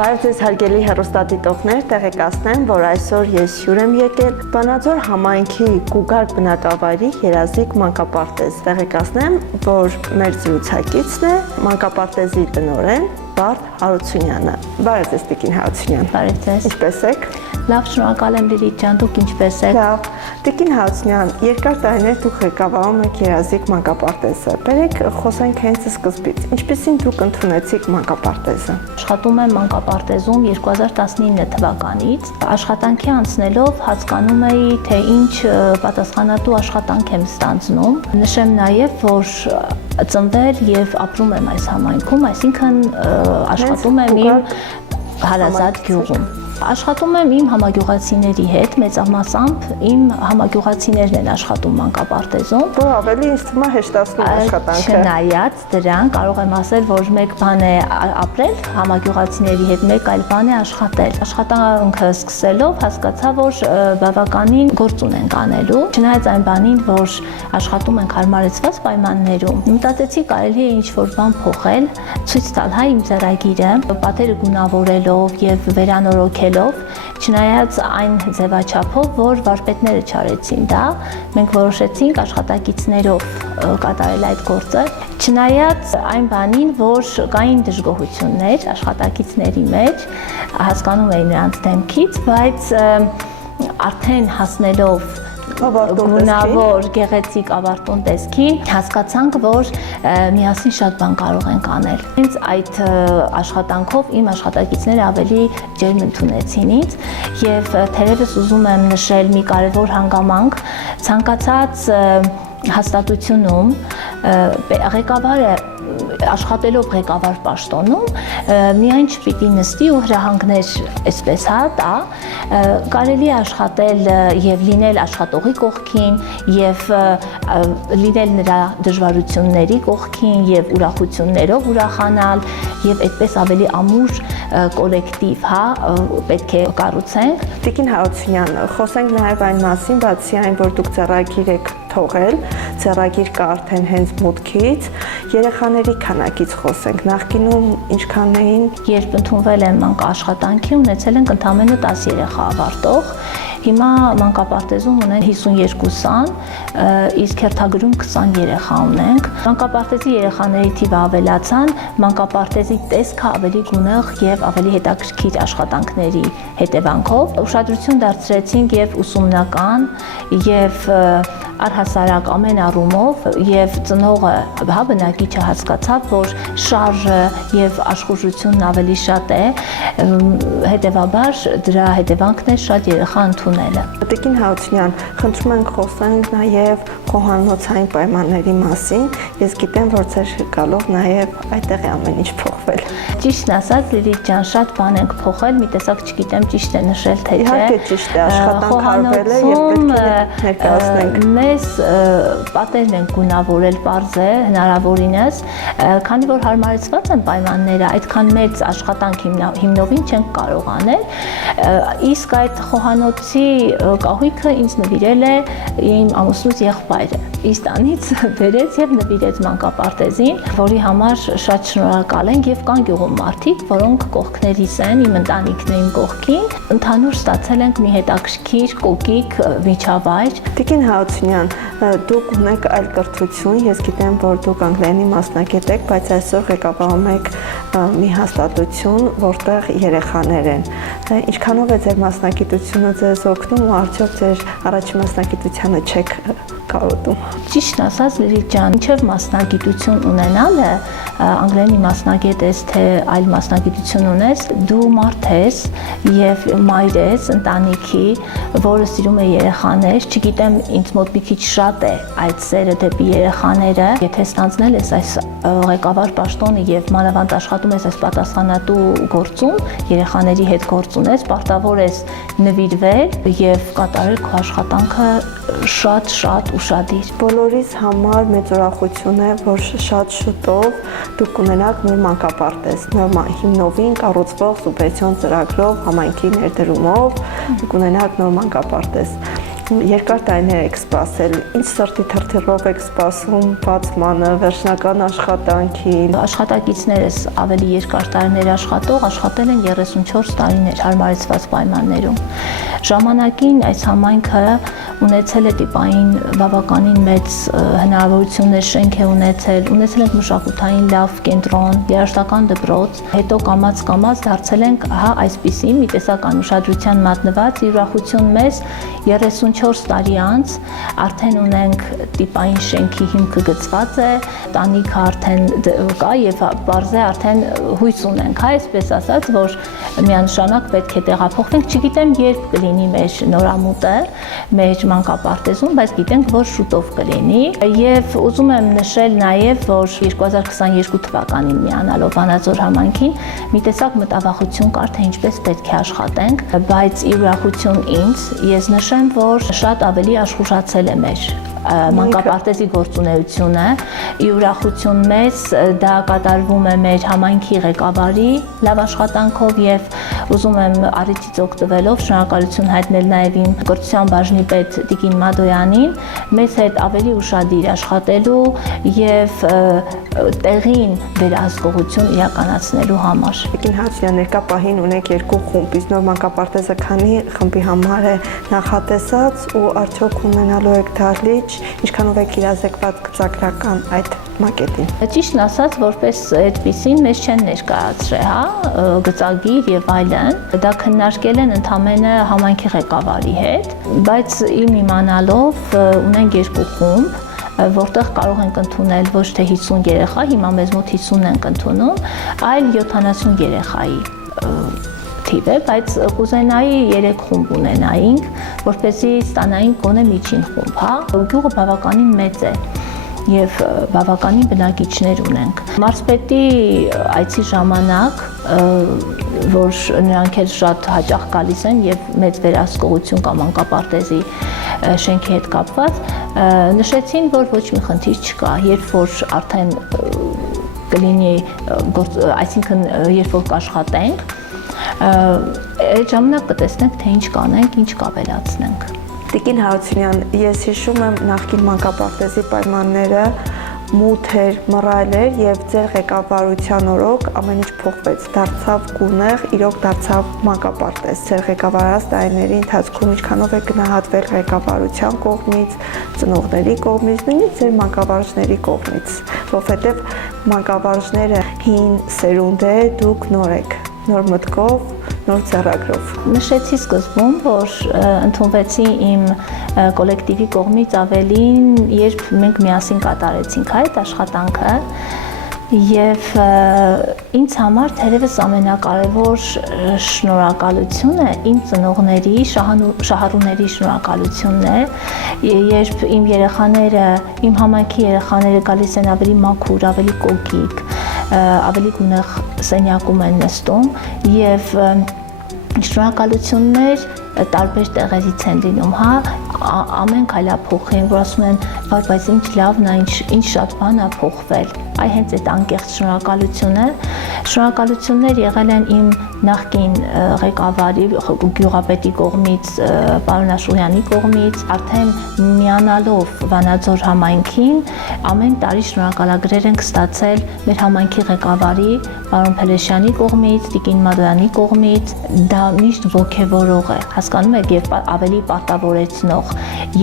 Բարև ձեզ հարգելի հեռուստադիտողներ, տեղեկացնեմ, որ այսօր ես հյուր եմ եկել Վանաձոր համայնքի Կուգարկ բնակավայրի երազիկ մանկապարտեզ։ Տեղեկացնեմ, որ մեր զրուցակիցն է մանկապարտեզի տնօրեն Բարդ Հարությունյանը։ Բարև ձեզ Տիկին Հարությունյան։ Բարև ձեզ։ Ինչպե՞ս եք։ Լավ, շնորհակալ եմ Լիլիթ ջան, դուք ինչպե՞ս եք։ Լավ։ Տիկին Հարությունյան, երկար տարիներ դուք ղեկավարում եք երազիկ մանկապարտեզը։ Բերեք խոսենք հենց սկզբից։ Ինչպեսին դուք ընդունեցիք մանկապարտեզը։ Աշխատում եմ մանկապարտեզում 2019 թվականից։ Աշխատանքի անցնելով հասկանում էի, թե ինչ պատասխանատու աշխատանք եմ ստանձնում։ Նշեմ նաև, որ ծնվել եւ ապրում եմ այս համայնքում, այսինքն աշխատում եմ իմ հարազատ գյուղում։ Աշխատում եմ իմ համագյուղացիների հետ, մեծամասամբ իմ համագյուղացիներն են աշխատում մանկապարտեզում։ Որ ավելի ինձ թվում է հեշտացնում աշխատանքը։ Չնայած դրան կարող եմ ասել, որ մեկ բան է ապրել համագյուղացիների հետ, մեկ այլ բան է աշխատել։ Աշխատանքը սկսելով հասկացա, որ բավականին գործ ունենք անելու։ Չնայած այն բանին, որ աշխատում ենք հարմարեցված պայմաններում, մտածեցի կարելի է ինչ-որ բան փոխել, ցույց տալ իմ ձեռագիրը, պատերը գունավորելով եւ վերանորոգել չնայած այն ձևաչափով, որ վարպետները չարեցին դա, մենք որոշեցինք աշխատակիցներով կատարել այդ գործը, չնայած այն բանին, որ կային դժգոհություններ աշխատակիցների մեջ, հասկանում էի նրանց դեմքից, բայց արդեն հասնելով գունավոր, գեղեցիկ ավարտուն տեսքին, հասկացանք, որ միասին շատ բան կարող ենք անել։ Հենց այդ աշխատանքով իմ աշխատակիցները ավելի ջերմ ընդունեցին ինձ եւ թերևս ուզում եմ նշել մի կարևոր հանգամանք, ցանկացած հաստատությունում ղեկավարը աշխատելով ղեկավար պաշտոնում միայն չպիտի նստի ու հրահանգներ այսպես տա, կարելի է աշխատել եւ լինել աշխատողի կողքին եւ լինել նրա դժվարությունների կողքին եւ ուրախություններով ուրախանալ եւ այդպես ավելի ամուր կոլեկտիվ, պետք է կառուցենք։ Տիկին Հարությունյան, խոսենք նաեւ այն մասին, բացի այն, որ դուք ծառայագիր եք թողել, ծառայագիր կա արդեն հենց մուտքից, երեխաների քանակից խոսենք, նախկինում ինչքան էին։ Երբ ընդունվել եմ մանկաաշխատանքի, ունեցել ենք ընդամենը 10 երեխա ավարտող, հիմա մանկապարտեզում ունենք 52 սան, իսկ հերթագրում 20 երեխա ունենք։ Մանկապարտեզի երեխաների թիվը ավելացան, մանկապարտեզի տեսքը ավելի գունեղ եւ ավելի հետաքրքիր աշխատանքների հետևանքով։ Ուշադրություն դարձրեցինք եւ ուսումնական եւ առհասարակ ամեն առումով եւ ծնողը բնակիչը հասկացավ, որ շարժը եւ աշխուժությունն ավելի շատ է, հետեւաբար դրա հետևանքն է շատ երեխա ընդունելը։ Տիկին Հարությունյան, խնդրում ենք խոսենք նաեւ խոհանոցային պայմանների մասին։ Ես գիտեմ, որ ձեր գալով նաեւ այդտեղ է ամեն ինչ փոխվել։ Ճիշտն ասած, Լիլիթ ջան, շատ բան ենք փոխել, մի տեսակ չգիտեմ ճիշտ է նշել թե չէ։ Իհարկե ճիշտ է, աշխատանք արվել է եւ պետք է ներկայացնենք։ Մեզ պատերն են գունավորել պարզ է հնարավորինս, քանի որ հարմարեցված են պայմանները, այդքան մեծ աշխատանք հիմնովին չենք կարող անել, իսկ այդ խոհանոցի կահույքը ինձ նվիրել է իմ ամուսնուս եղբայրը։ Իս տանից բերեց եւ նվիրեց մանկապարտեզին, որի համար շատ շնորհակալ ենք եւ կան գյուղում մարդիկ, որոնք կողքներիս են, իմ ընտանիքն է իմ կողքին, ընդհանուր ստացել ենք մի հետաքրքիր կոկիկ միջավայր։ Տիկին Հարությունյան, դուք ունեք այլ կրթություն, ես գիտեմ, որ դուք անգլերենի մասնագետ եք, բայց այսօր ղեկավարում եք մի հաստատություն, որտեղ երեխաներ են։ Ինչքանով է ձեր մասնագիտությունը ձեզ օգնում ու արդյոք ձեր առաջին մասնագիտությանը չեք կարոտում։ Ճիշտն ասած, Լիլիթ ջան, ինչև մասնագիտություն ունենալը, անգլերենի մասնագետ ես, թե այլ մասնագիտություն ունես, դու մարդ ես եւ մայր ես ընտանիքի, որը սիրում է երեխաներ, չգիտեմ, ինձ մոտ մի քիչ շատ է այդ սերը դեպի երեխաները, եթե ստանձնել ես այս ղեկավար պաշտոնը եւ մանավանդ աշխատում ես այս պատասխանատու գործում, երեխաների հետ գործ ունես, պարտավոր ես նվիրվել եւ կատարել քո աշխատանքը շատ ուշադիր։ Բոլորիս համար մեծ ուրախություն է, որ շատ շուտով դուք կունենաք նոր մանկապարտեզ, նոր հիմնովին կառուցվող սուբվենցիոն ծրագրով, համայնքի ներդրումով կունենաք նոր մանկապարտեզ։ Երկար տարիներ եք սպասել, ինչ սրտի թրթիռով եք սպասում բացմանը, վերջնական աշխատանքին։ Աշխատակիցներս ավելի երկար տարիներ աշխատել են 34 տարիներ հարմարեցված պայմաններում։ Ժամանակին այս համայնքը ունեցել է տիպային բավականին մեծ հնարավորություններ, շենք է ունեցել ենք մշակութային լավ կենտրոն, երաժշտական դպրոց, հետո կամաց դարձել ենք այսպիսի մի տեսական ուշադրության մատնված ուրախություն մեզ 34 տարի անց արդեն ունենք տիպային շենքի հիմքը գծված է, տանիքը արդեն կա եւ բարձ է արդեն հույս ունենք, այսպես ասած, որ միանշանակ պետք է տեղափոխվենք, չգիտեմ երբ կլինի մեր նորամուտը, մեր մանկապարտեզում, բայց գիտենք, որ շուտով կլինի եւ ուզում եմ նշել նաեւ, որ 2022 թվականին միանալով Վանաձոր համայնքին մի տեսակ մտավախություն կար, թե ինչպես պետք է աշխատենք, բայց ի ուրախություն ինձ, ես նշեմ, որ շատ ավելի աշխուժացել է մեր մանկապարտեզի գործունեությունը, ի ուրախություն մեզ դա կատարվում է մեր համայնքի ղեկավարի լավ աշխատանքով եւ ուզում եմ առիթից օգտվելով շնորհակալություն հայտնել նաեւ իմ կրթության բաժնի պետ Տիկին Մադոյանին մեզ հետ ավելի ուշադիր աշխատելու եւ տեղին վերահսկողություն իրականացնելու համար։ Տիկին Հացյան, ներկա պահին ունեք 2 խումբ, իսկ նոր մանկապարտեզը քանի խմբի համար է նախատեսած ու արդյոք ունենալու եք դահլիճ, ինչքանով եք իրազեկված գծագրական այդ մակետին։ Ճիշտն ասած, որպես այդպեսին մեզ չեն ներկայացրել, գծագիր եւ այլն, դա քննարկել են ընդամենը համայնքի ղեկավարի հետ, բայց իմ իմանալով ունենք 2 խումբ, որտեղ կարող ենք ընդունել ոչ թե 50 երեխա, հիմա մեզ մոտ 50 ենք ընդունում, այլ 70 երեխայի թիվ է, բայց կուզենայի 3 խումբ ունենայինք, որպեսզի ստանայինք գոնե միջին խումբ, Գյուղը բավականին մեծ է եւ բավականին բնակիչներ ունենք։ Մարզպետի այցի ժամանակ, որ նրանք էլ շատ հաճախ գալիս են եւ մեծ վերահսկողություն կա մանկապարտեզի շենքի հետ կապված, նշեցին, որ ոչ մի խնդիր չկա, երբ որ արդեն կլինի, այսինքն երբ որ կաշխատենք, այդ ժամանակ կտեսնենք, թե ինչ կանենք, ինչ կավելացնենք։ Տիկին Հարությունյան, ես հիշում եմ նախկին մանկապարտեզի պայմանները, մութ էր, մռայլ էր եւ ձեր ղեկավարության օրոք ամեն ինչ փոխվեց, դարձավ գունեղ, իրոք դարձավ մանկապարտեզ։ Ձեր ղեկավարած տարիների ընթացքում ինչքանով է գնահատվել ղեկավարության կողմից, ծնողների կողմից, նույնիսկ ձեր մանկավարժների կողմից, որովհետեւ մանկավարժները հին սերունդ է, դուք նոր եք, նոր մտքով, նոր ձեռագրով։ Նշեցի սկզբում, որ ընդունվեցի իմ կոլեկտիվի կողմից ավելին, երբ մենք միասին կատարեցինք այդ աշխատանքը եւ ինձ համար թերևս ամենակարևոր շնորհակալությունը իմ ծնողների, շահառուների շնորհակալությունն է, երբ իմ երեխաները, իմ համայնքի երեխաները գալիս են ավելի մաքուր, ավելի կոկիկ, ավելի գունեղ սենյակում են նստում եւ շնորհակալություններ տարբեր տեղերից են լինում, ամեն քայլափոխին, որ ասում են, բայց ինչ լավն է, ինչ շատ բան է փոխվել, այ հենց այդ անկեղծ շնորհակալություններ եղել են իմ նախկին ղեկավարի գյուղապետի կողմից, պարոն Աշուղյանի կողմից, արդեն միանալով Վանաձոր համայնքին, ամեն տարի շնորհակալագրեր ենք ստացել մեր համայնքի ղեկավարի, պարոն Փելեշյանի կողմից, Տիկին Մադոյանի կողմից, դա միշտ ոգևորող է, հասկանում եք, եւ ավելի պարտավորեցնող,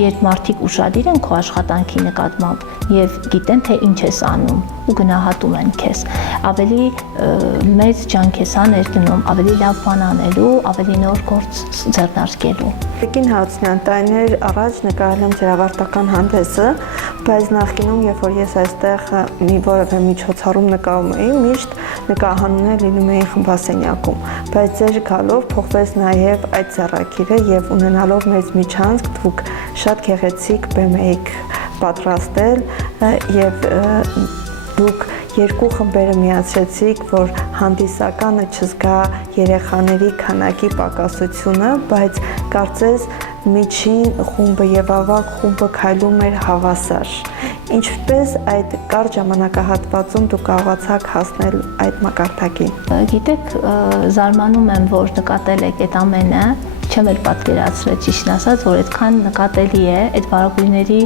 երբ մարդիկ ուշադիր են քո աշխատանքի նկատմամբ եւ գիտեն, թե ինչ ես անում ու գնահատում են քեզ, ավելի մեծ ջանք ես ներդնում, ավելի լավ բան անելու, ավելի նոր գործ ձեռնարկելու։ Տիկին Հարությունյան, տարիներ առաջ նկարել եմ ձեր ավարտական հանդեսը, բայց նախկինում, երբ որ ես այստեղ մի որևէ միջոցառում նկարում էի, միշտ նկարահանումներ լինում էին խմբասենյակում, բայց ձեր գալով փոխվեց նաև այդ ձեռագիրը եւ ունենալով մեծ միջանցք, դուք շատ գեղեցիկ բեմ էիք պատրաստել եւ դուք 2 խմբերը միացրեցիք, որ հանդիսականը չզգա երեխաների քանակի պակասությունը, բայց կարծես միջին խումբը եւ ավագ խումբը քայլում էր հավասար։ Ինչպես այդ կարճ ժամանակահատվածում դուք կարողացաք հասնել այդ մակարդակին։ Գիտեք, զարմանում եմ, որ նկատել եք այդ ամենը, չեմ էլ պատկերացրել ճիշտն ասած, որ այդքան նկատելի է, այդ բարագույրների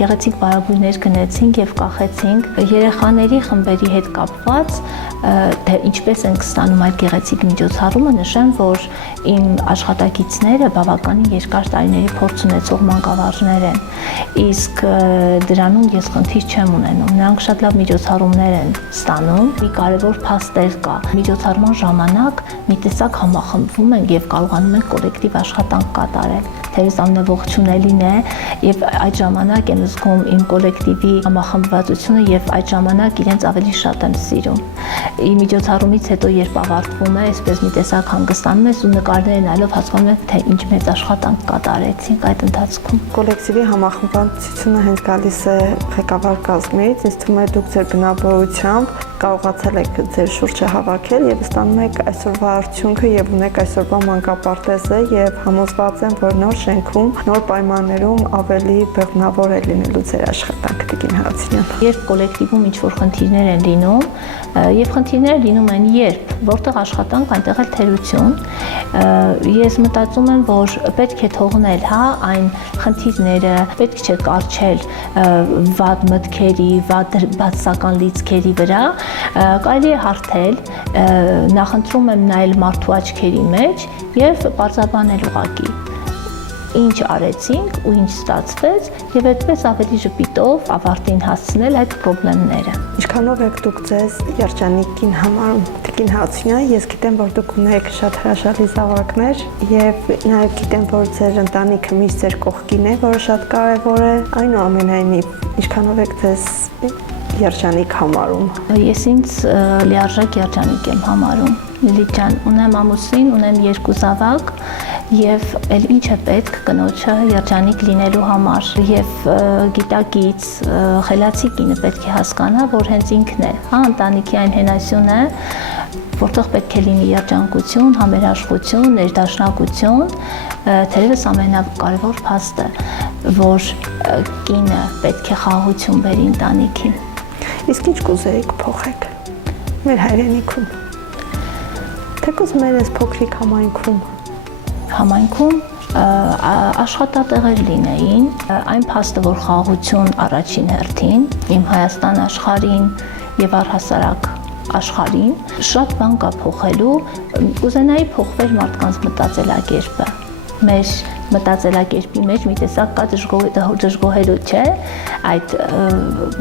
գեղեցիկ բարագույրներ գնեցինք եւ կախեցինք երեխաների խմբերի հետ կապված, թե ինչպես ենք ստանում այդ գեղեցիկ միջոցառումը, նշեմ, որ իմ աշխատակիցները բավականին երկար տարիների փորձ ունեցող մանկավարժներ են, իսկ դրանում ես խնդիր չեմ ունենում, նրանք շատ լավ միջոցառումներ են ստանում, մի կարևոր փաստեր կա, միջոցառման ժամանակ մի տեսակ համախմբվում են եւ կարողանում են կոլեկտիվ աշխատանք կատարել, թերևս ամենաողջունելին է եւ այդ ժամանակ եմ զգում իմ կոլեկտիվի համախմբվածությունը եւ այդ ժամանակ իրենց ավելի շատ եմ սիրում։ Իմ միջոցառումից հետո երբ ավարտվում է, այսպես մի տեսակ հանգստանում ես ու նկարները նայելով հասկանում ես, թե ինչ մեծ աշխատանք կատարեցինք այդ ընթացքում։ Կոլեկտիվի համախմբվածությունը հենց գալիս է ղեկավար կազմից, ինձ թվում է դուք ձեր բնավորությամբ կարողացել եք ձեր շուրջը հավաքել եւ ստանում եք այսօրվա արդյունքը եւ ունեք այսօրվա մանկապարտեզը եւ համոզված եմ, որ նոր շենքում, նոր պայմաններում ավելի բեղմնավոր է լինելու ձեր աշխատանքը, Տիկին Հարությունյան։ Երբ կոլեկտիվում ինչ-որ խնդիրներ են լինում, եւ խնդիրները լինում են երբ, որտեղ աշխատանք, այնտեղ էլ թերություն, ես մտածում եմ, որ պետք է թողնել, այն խնդիրները, պետք չէ կարճել վատ մտքերի, վատ բացասական լիցքերի վրա, կարելի է հարթել, նախընտրում եմ նայել մարդու աչքերի մեջ եւ պարզաբանել ուղղակի ինչ արեցինք ու ինչ ստացվեց եւ այդպես ավելի ժպիտով ավարտին հասցնել այդ խնդիրները։ Ինչքանով եք դուք ձեզ երջանիկին համարում, Տիկին Հարությունյան, ես գիտեմ, որ դուք ունեք շատ հրաշալի զավակներ եւ նաեւ գիտեմ, որ ձեր ընտանիքը միշտ ձեր կողքին է, որը շատ կարեւոր է, այնուամենայնիվ ինչքանով եք ձեզ երջանիկ համարում։ Ես ինձ լիարժեք երջանիկ եմ համարում։ Լիլիթ ջան, ունեմ ամուսին, ունեմ 2 զավակ եւ էլ ինչ է պետք կնոջը երջանիկ լինելու համար եւ գիտակից խելացի կինը պետք է հասկանա, որ հենց ինքն է, ընտանիքի այն հենասյունը, որտեղ պետք է լինի երջանկություն, համերաշխություն, ներդաշնակություն, թերևս ամենակարևոր փաստը, որ կինը պետք է խաղաղություն բերի ընտանիքին։ Իսկ ինչ կուզեիք փոխեք մեր հայրենիքում, թեկուզ մեր այս փոքրիկ համայնքում աշխատատեղեր լինեին, այն փաստը, որ խաղաղություն առաջին հերթին, իմ Հայաստան աշխարհին եւ առհասարակ աշխարհին, շատ բան կա փոխելու, կուզենայի փոխվեր մարդկանց մտածելակերպը, մեր մտածելակերպի մեջ մի տեսակ կա դժգոհելու, չէ, այդ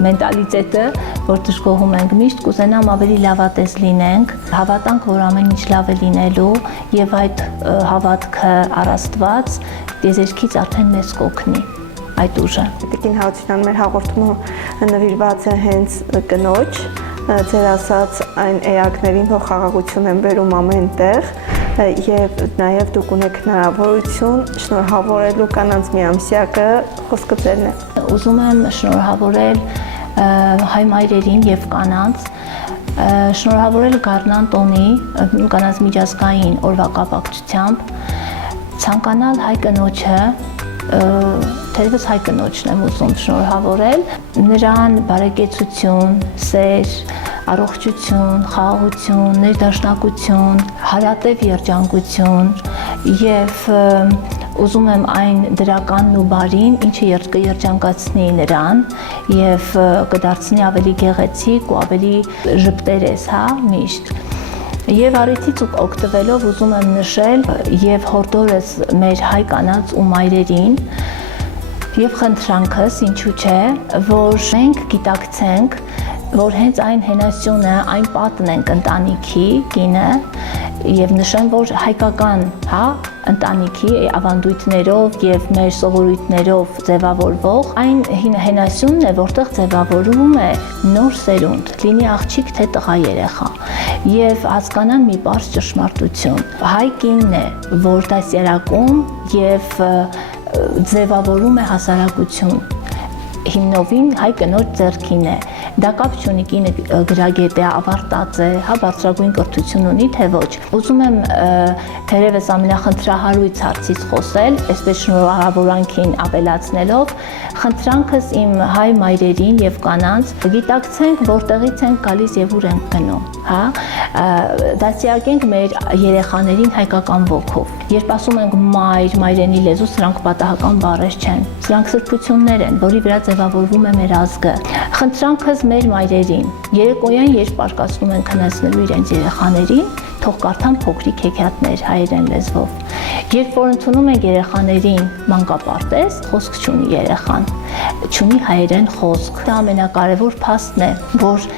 մենտալիտետը, որ դժգոհում ենք միշտ, կուզենամ ավելի լավատես լինենք, հավատանք, որ ամեն ինչ լավ է լինելու եւ այդ հավատքը առաստված դեզերքից արդեն մեզ կօգնի այդ ուժը։ Տիկին Հարությունյան, մեր հաղորդումը նվիրված է հենց կնոջ, ձեր ասած այն էակներին, որ խաղաղություն են բերում ամեն տեղ եւ նաեւ դուք ունեք հնարավորություն շնորհավորելու կանանց միամսյակը, խոսքը ձերն է։ Ուզում եմ շնորհավորել հայ մայրերին եւ կանանց, շնորհավորել Գառնան տոնի կանանց միջազգային օրվա կապակցությամբ, ցանկանալ հայ կնոջը, թերևս հայ կնոջն եմ ուզում շնորհավորել, նրան բարեկեցություն, սեր, առողջություն, խաղաղություն, ներդաշնակություն, հարատև երջանկություն եւ ուզում եմ այն դրականն ու բարին, ինչը կերջանկացնի նրան եւ կդարձնի ավելի գեղեցիկ ու ավելի ժպտերես, միշտ։ Եվ առիթից օգտվելով ուզում եմ նշել եւ հորդորս մեր հայ կանանց ու մայրերին եւ խնդրանքս, ինչու՞ չէ, որ մենք գիտակցենք, որ հենց այն հենասյունը, այն պատն ենք ընտանիքի, կինը, եւ նշեմ, որ հայկական, ընտանիքի ավանդույթներով եւ մեր սովորույթներով ձևավորվող այն հենասյունն է, որտեղ ձևավորվում է նոր սերունդ, լինի աղջիկ թե տղա երեխա, եւ հասկանան մի բարձ ճշմարտություն։ Հայ կինն է, որ դասերակում եւ ձևավորում է հասարակություն, հիմնովին հայ կնոջ ձեռքին է, Դա կապ չունի կինը գրագետ է, ավարտած է, հա, բարձրագույն կրթություն ունի, թե ոչ։ Ուզում եմ թերևս ամենախնդրահարույց հարցից խոսել, այսպես շնորհավորանքին ավելացնելով, խնդրանքս իմ հայ մայրերին եւ կանանց գիտակցենք, որտեղից ենք գալիս եւ ուր ենք գնում, հա, դասյակենք մեր երեխաներին հայկական ոգով։ Երբ ասում ենք մայր, մայրենի լեզու, սրանք պատահական բառեր չեն։ Սրանք սրբություններ են, որի վրա ձևավորվում է մեր ազգը։ Խնդրանքս մեր մայրերին, երեկոյան երբ արկածնում են քնեցնելու իրենց երեխաներին, թող կարդան փոքրիկ հեքիաթներ հայերեն լեզվով։ Երբ որ ընդունում ենք երեխաներին մանկապարտեզ, խոսք չունի երեխան, չունի հայերեն խոսք։ Դա ամենակարևոր փաստն է, որ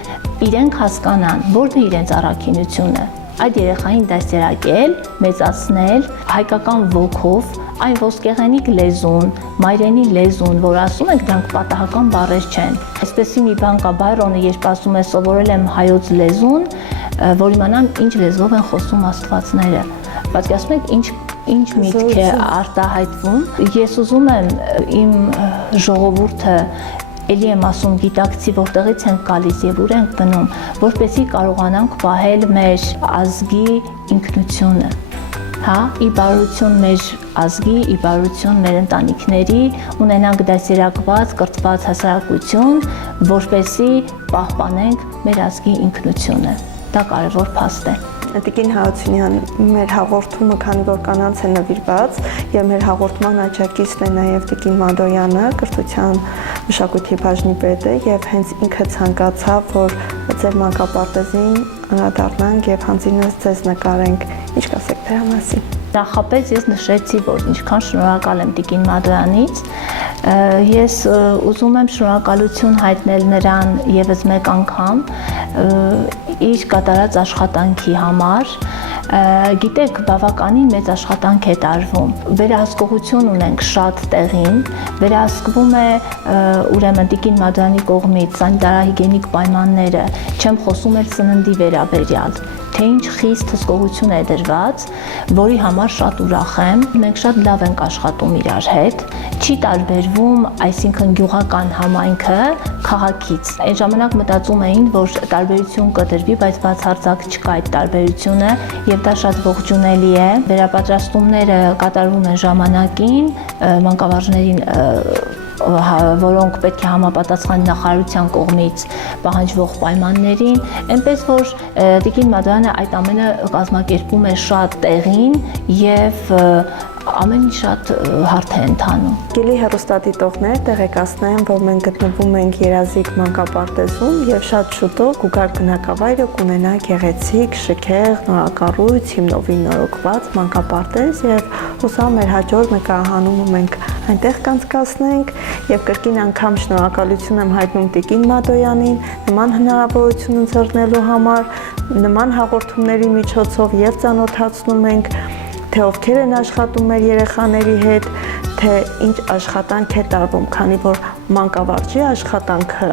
իրենք հասկանան, որն է իրենց առաքինությունը։ Այդ երեխային դաստիարակել, մեծացնել, հայկական ոգով, այն ոսկեղենիկ լեզուն, մայրենի լեզուն, որ ասում ենք, դրանք պատահական բառեր չեն։ Այսպեսի մի բան կա Բայրոնը, երբ ասում է սովորել եմ հայոց լեզուն, որ իմանամ ինչ լեզվով են խոսում աստվածները։ Պատկերացնում եք ինչ միտք է արտահայտվում։ Ես ուզում եմ իմ ժողովուրդը Էլի եմ ասում գիտակցի որտեղից ենք գալիս եւ ուր ենք գնում, որպեսզի կարողանանք պահել մեր ազգի ինքնությունը, հա, ի բարություն մեր ազգի, ի բարություն մեր ընտանիքների, ունենանք դասերակված, կրթված հասարակություն, որպեսզի պահպանենք մեր ազգի ինքնությունը։ Դա կարևոր փաստ է։ Տիկին Հարությունյան, մեր հաղորդումը, քանի որ կանանց է նվիրված, եւ մեր հաղորդման աջակիցն է նաեւ Տիկին Մադոյանը, կրթության մշակույթի բաժնի պետը, եւ հենց ինքը ցանկացավ, որ ձեր մանկապարտեզին անդրադառնանք եւ հանձինս ձեզ նկարենք։ Ինչ կասեք դրա մասին։ Նախապես ես նշեցի, որ ինչքան շնորհակալ եմ Տիկին Մադոյանից, ես ուզում եմ շնորհակալություն հայտնել նրան եւս մեկ անգամ իր կատարած աշխատանքի համար։ Գիտեք, բավականին մեծ աշխատանք է տարվում։ Վերահսկողություն ունենք շատ տեղին, վերահսկվում է ուրեմն Տիկին Մադոյանի կողմից սանիտարահիգիենիկ պայմանները, չեմ խոսում էլ սննդի վերաբերյալ, թե ինչ խիստ հսկողություն է դրված, որի համար շատ ուրախ եմ։ Մենք շատ լավ ենք աշխատում իրար հետ, չի տարբերվում, այսինքն գյուղական համայնքը քաղաքից։ Այն ժամանակ մտածում էին, որ տարբերություն կտրվի, բայց բացարձակ չկա այդ տարբերությունը եւ դա շատ ողջունելի է։ Վերապատրաստումները կատարվում են ժամանակին, մանկավարժներին որոնք պետք է համապատասխան նախարարության կողմից պահանջվող պայմաններին, այնպես որ Տիկին Մադոյանը այդ ամենը կազմակերպում է շատ տեղին եւ ամեն ինչ շատ հարթ է ընթանում։ Գելի հեռուստադիտողներ տեղեկացնեմ, որ մենք գտնվում ենք Երազիկ մանկապարտեզում եւ շատ շուտով Գուգար բնակավայրը կունենա գեղեցիկ, շքեղ, նորակառույց, հիմնովին նորոգված մանկապարտեզ եւ հուսամ մեր հաջորդ նկարահանումը մենք այնտեղ կանցկացնենք եւ կրկին անգամ շնորհակալություն եմ հայտնում Տիկին Մադոյանին նման հնարավորություն ընձեռնելու համար, նման հաղորդումների միջոցով եւ ծանոթացնում ենք թե ովքեր են աշխատում մեր երեխաների հետ, թե ինչ աշխատանք է տարվում, քանի որ մանկավարժի աշխատանքը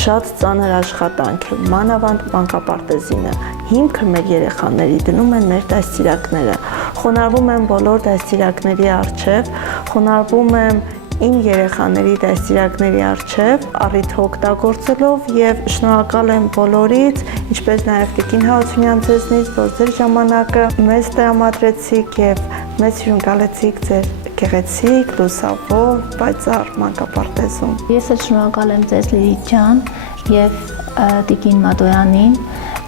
շատ ծանր աշխատանք է, մանավանդ մանկապարտեզինը, հիմքը մեր երեխաների դնում են մեր դաստիարակները, խոնարհվում եմ բոլոր դաստիարակների առջև, խոնարհվում եմ իմ երեխաների դաստիարակների առջև առիթը օգտագործելով եւ շնորհակալ եմ բոլորից, ինչպես նաեւ Տիկին Հարությունյան ձեզնից, որ ձեր ժամանակը մեզ տրամադրեցիք եւ մեզ հյուրընկալեցիք ձեր գեղեցիկ, լուսավոր, պայծառ մանկապարտեզում։ Ես էլ շնորհակալ եմ ձեզ Լիլիթ ջան եւ Տիկին Մադոյանին,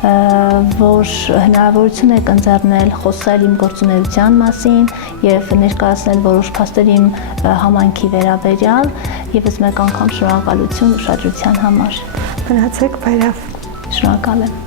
որ հնարավորություն եք ընձեռնել խոսել իմ գործունեության մասին եւ ներկայացնել որոշ փաստեր իմ համայնքի վերաբերյալ, եւս մեկ անգամ շնորհակալություն ուշադրության համար։ Մնացեք բարավ։ Շնորհակալ եմ։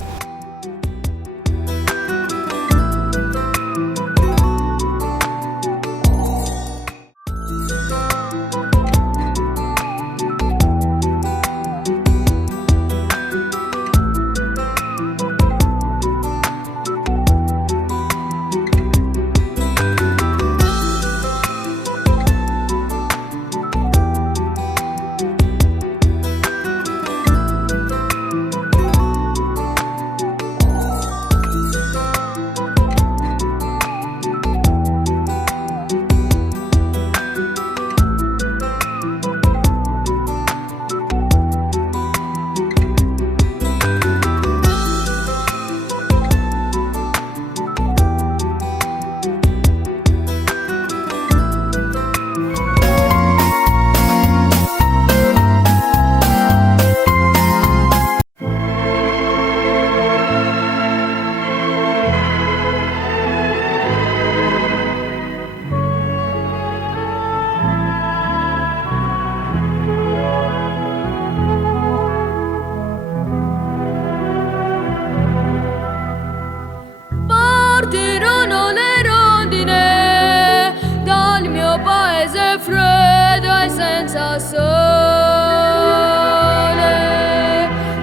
as a friend I sensazione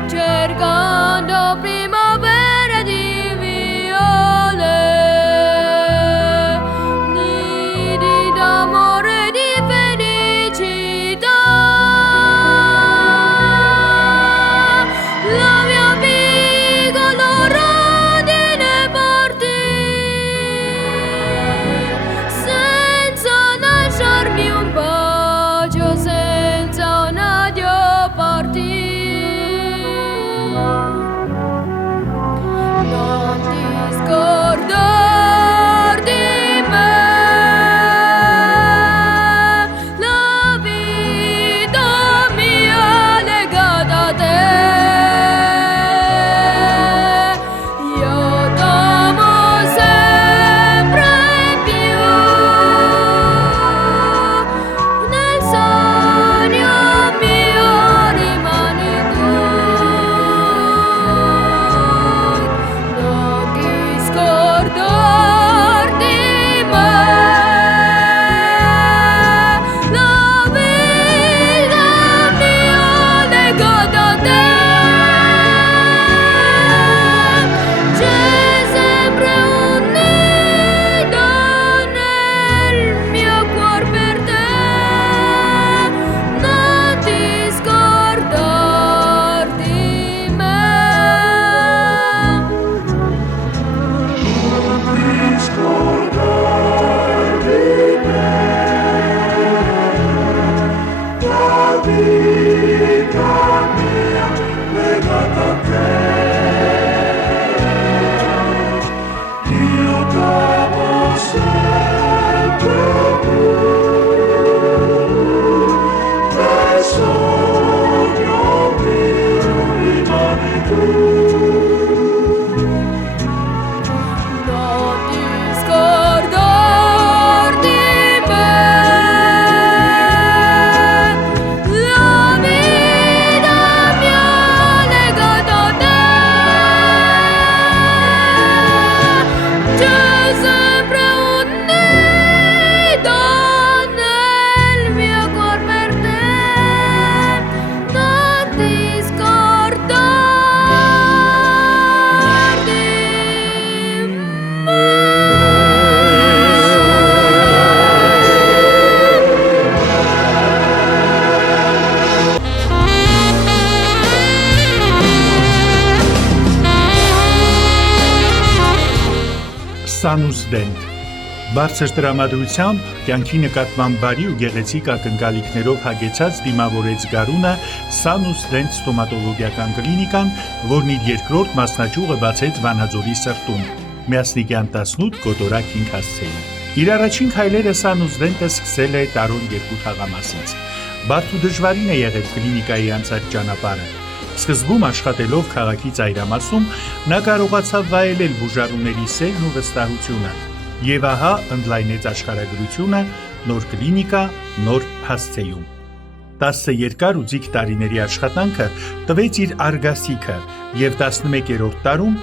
cercando primavera di viole nidi d'amore di felicità la mia piccola rondine partì senza lasciarmi un bacio senza un addio partì non ti scordar di me la vita mia legata a te io t'amo sempre più nel sogno mio rimani tu non ti scordar di me la vita mia legata a te c'è sempre un nido nel mio cuore per te non ti scordar di me non ti scordar di me la vita mia legata a te c'è sempre un nido nel mio cuore per te non ti scordar di Սանուզդենտ բարձր տրամադրությամբ կյանքի նկատմամբ բարի ու գեղեցիկ ակնկալիքներով հագեցած դիմավորեց գարունը Սանուզդենտ ստոմատոլոգիական կլինիկան, որն իր երկրորդ մասնաճյուղը բացեց Վանաձորի սրտում, Միասնիկյան 18 կոտորակ 5 հասցեին։ Իր առաջին քայլերը Սանուզդենտը սկսել է տարուն 2 թաղամասից։ Բարդ ու դժվարին է եղել կլինիկայի անցած ճանապարհը։ Սկզբում աշխատելով քաղաքի ծայրամասում նա կարողացավ վայելել բուժարուների սերն ու վստահությունը եւ ահա ընդլայնեց աշխարհագրությունը նոր կլինիկա, նոր հասցեում։ 10 երկար ու ձիգ տարիների աշխատանքը տվեց իր արգասիքը եւ 11-րդ տարում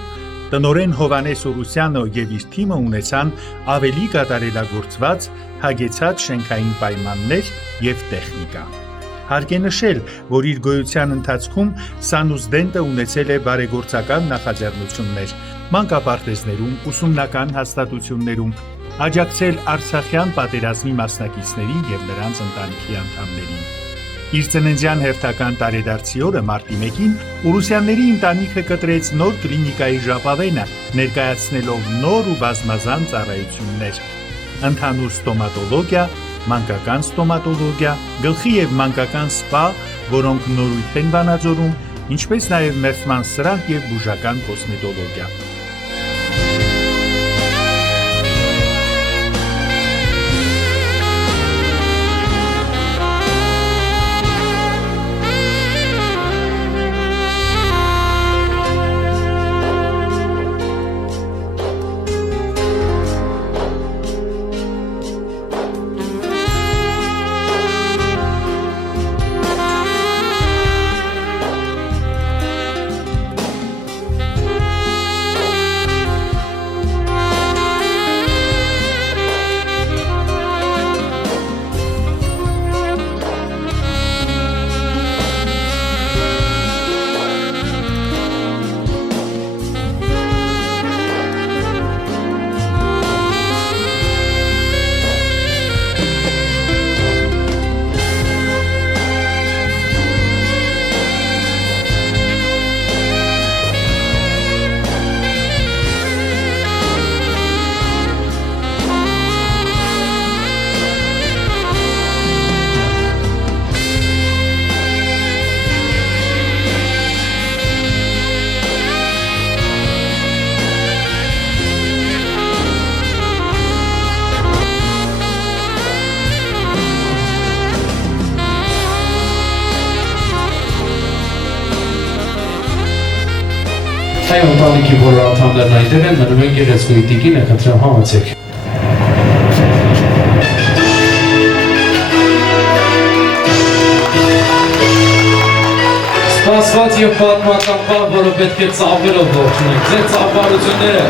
տնօրեն Հովանես Օրուսյանը եւ իր թիմը ունեցան ավելի կատարելագործված, հագեցած շենքային պայմաններ եւ տեխնիկա։ Հարկ է նշել, որ իր գոյության ընթացքում Սանուզդենտը ունեցել է բարեգործական նախաձեռնություններ, մանկապարտեզներում, ուսումնական հաստատություններում, աջակցել Արցախյան պատերազմի մասնակիցներին եւ նրանց ընտանիքի անդամներին։ Իր ծննդյան հերթական տարեդարձի օրը մարտի 1-ին Օրուսյանների ընտանիքը կտրեց նոր կլինիկայի ժապավենը, ներկայացնելով նոր ու բազմազան ծառայություններ՝ ընդհանուր ստոմատոլոգիա, մանկական ստոմատոլոգիա, գլխի եւ մանկական սպա, որոնք նորույթ են Վանաձորում, ինչպես նաեւ մերձման սրահ եւ բուժական կոսմետոլոգիա։ Այո, ընտանիքի բոլոր անդամներն այնտեղ են, մնում են գեղեցկուի տիկինը, խնդրեմ համեցեք։ Սպասված և պատմական պահ, որը պետք է ծավալով ողջունենք, ձեր ծափարությունները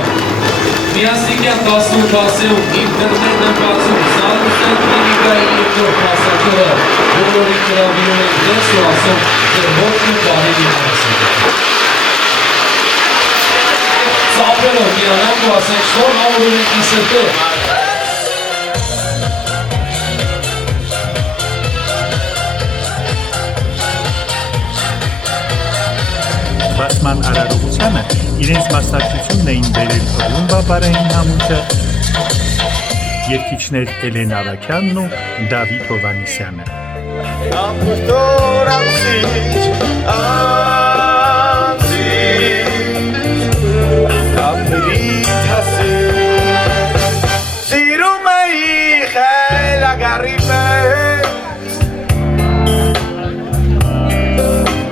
միասնիկյան 18-ում ինտերնետն են բացում, Սանուսդենտ կլինիկայի երկրորդ մասնաճյուղը, բոլորի հրավիրում ենք դες ու ասում ձեր ողջույն բարի մասնաճյուղ։ Ծափելով միանանք ու ասենք շնորհ համարում ենք իսրտը։ Բացման արարողությանը իրենց մասնակցությունն էին բերել Ռումբա բարային համույթը, երգիչներ Էլեն Ավագյանն ու Դավիթ Հովհաննիսյանը։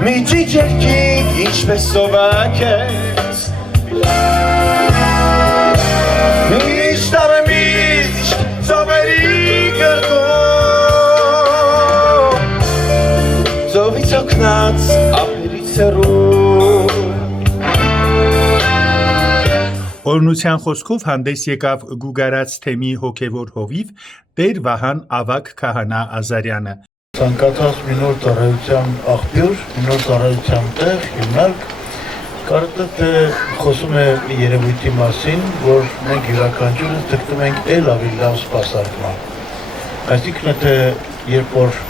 Միջի ջերքինք ինչպես սովակ ես Միշտ արմիշտ ծովերի գրկում Ծովից օգնած ափերից հեռու Օրհնության խոսքով հանդես եկավ Գուգարաց թեմի հոգևոր հովիվ Տեր Վահան Ավագ Քահանա Ազարյանը։ Ցանկացած մի նոր ծառայության աղբյուր, մի նոր ծառայության տեղ, հիմնարկ, կարծես թե խոսում է երևույթի մասին, որ մենք յուրաքանչյուրս ձգտում ենք էլ ավելի լավ սպասարկման։ Այսինքն թե երբ որ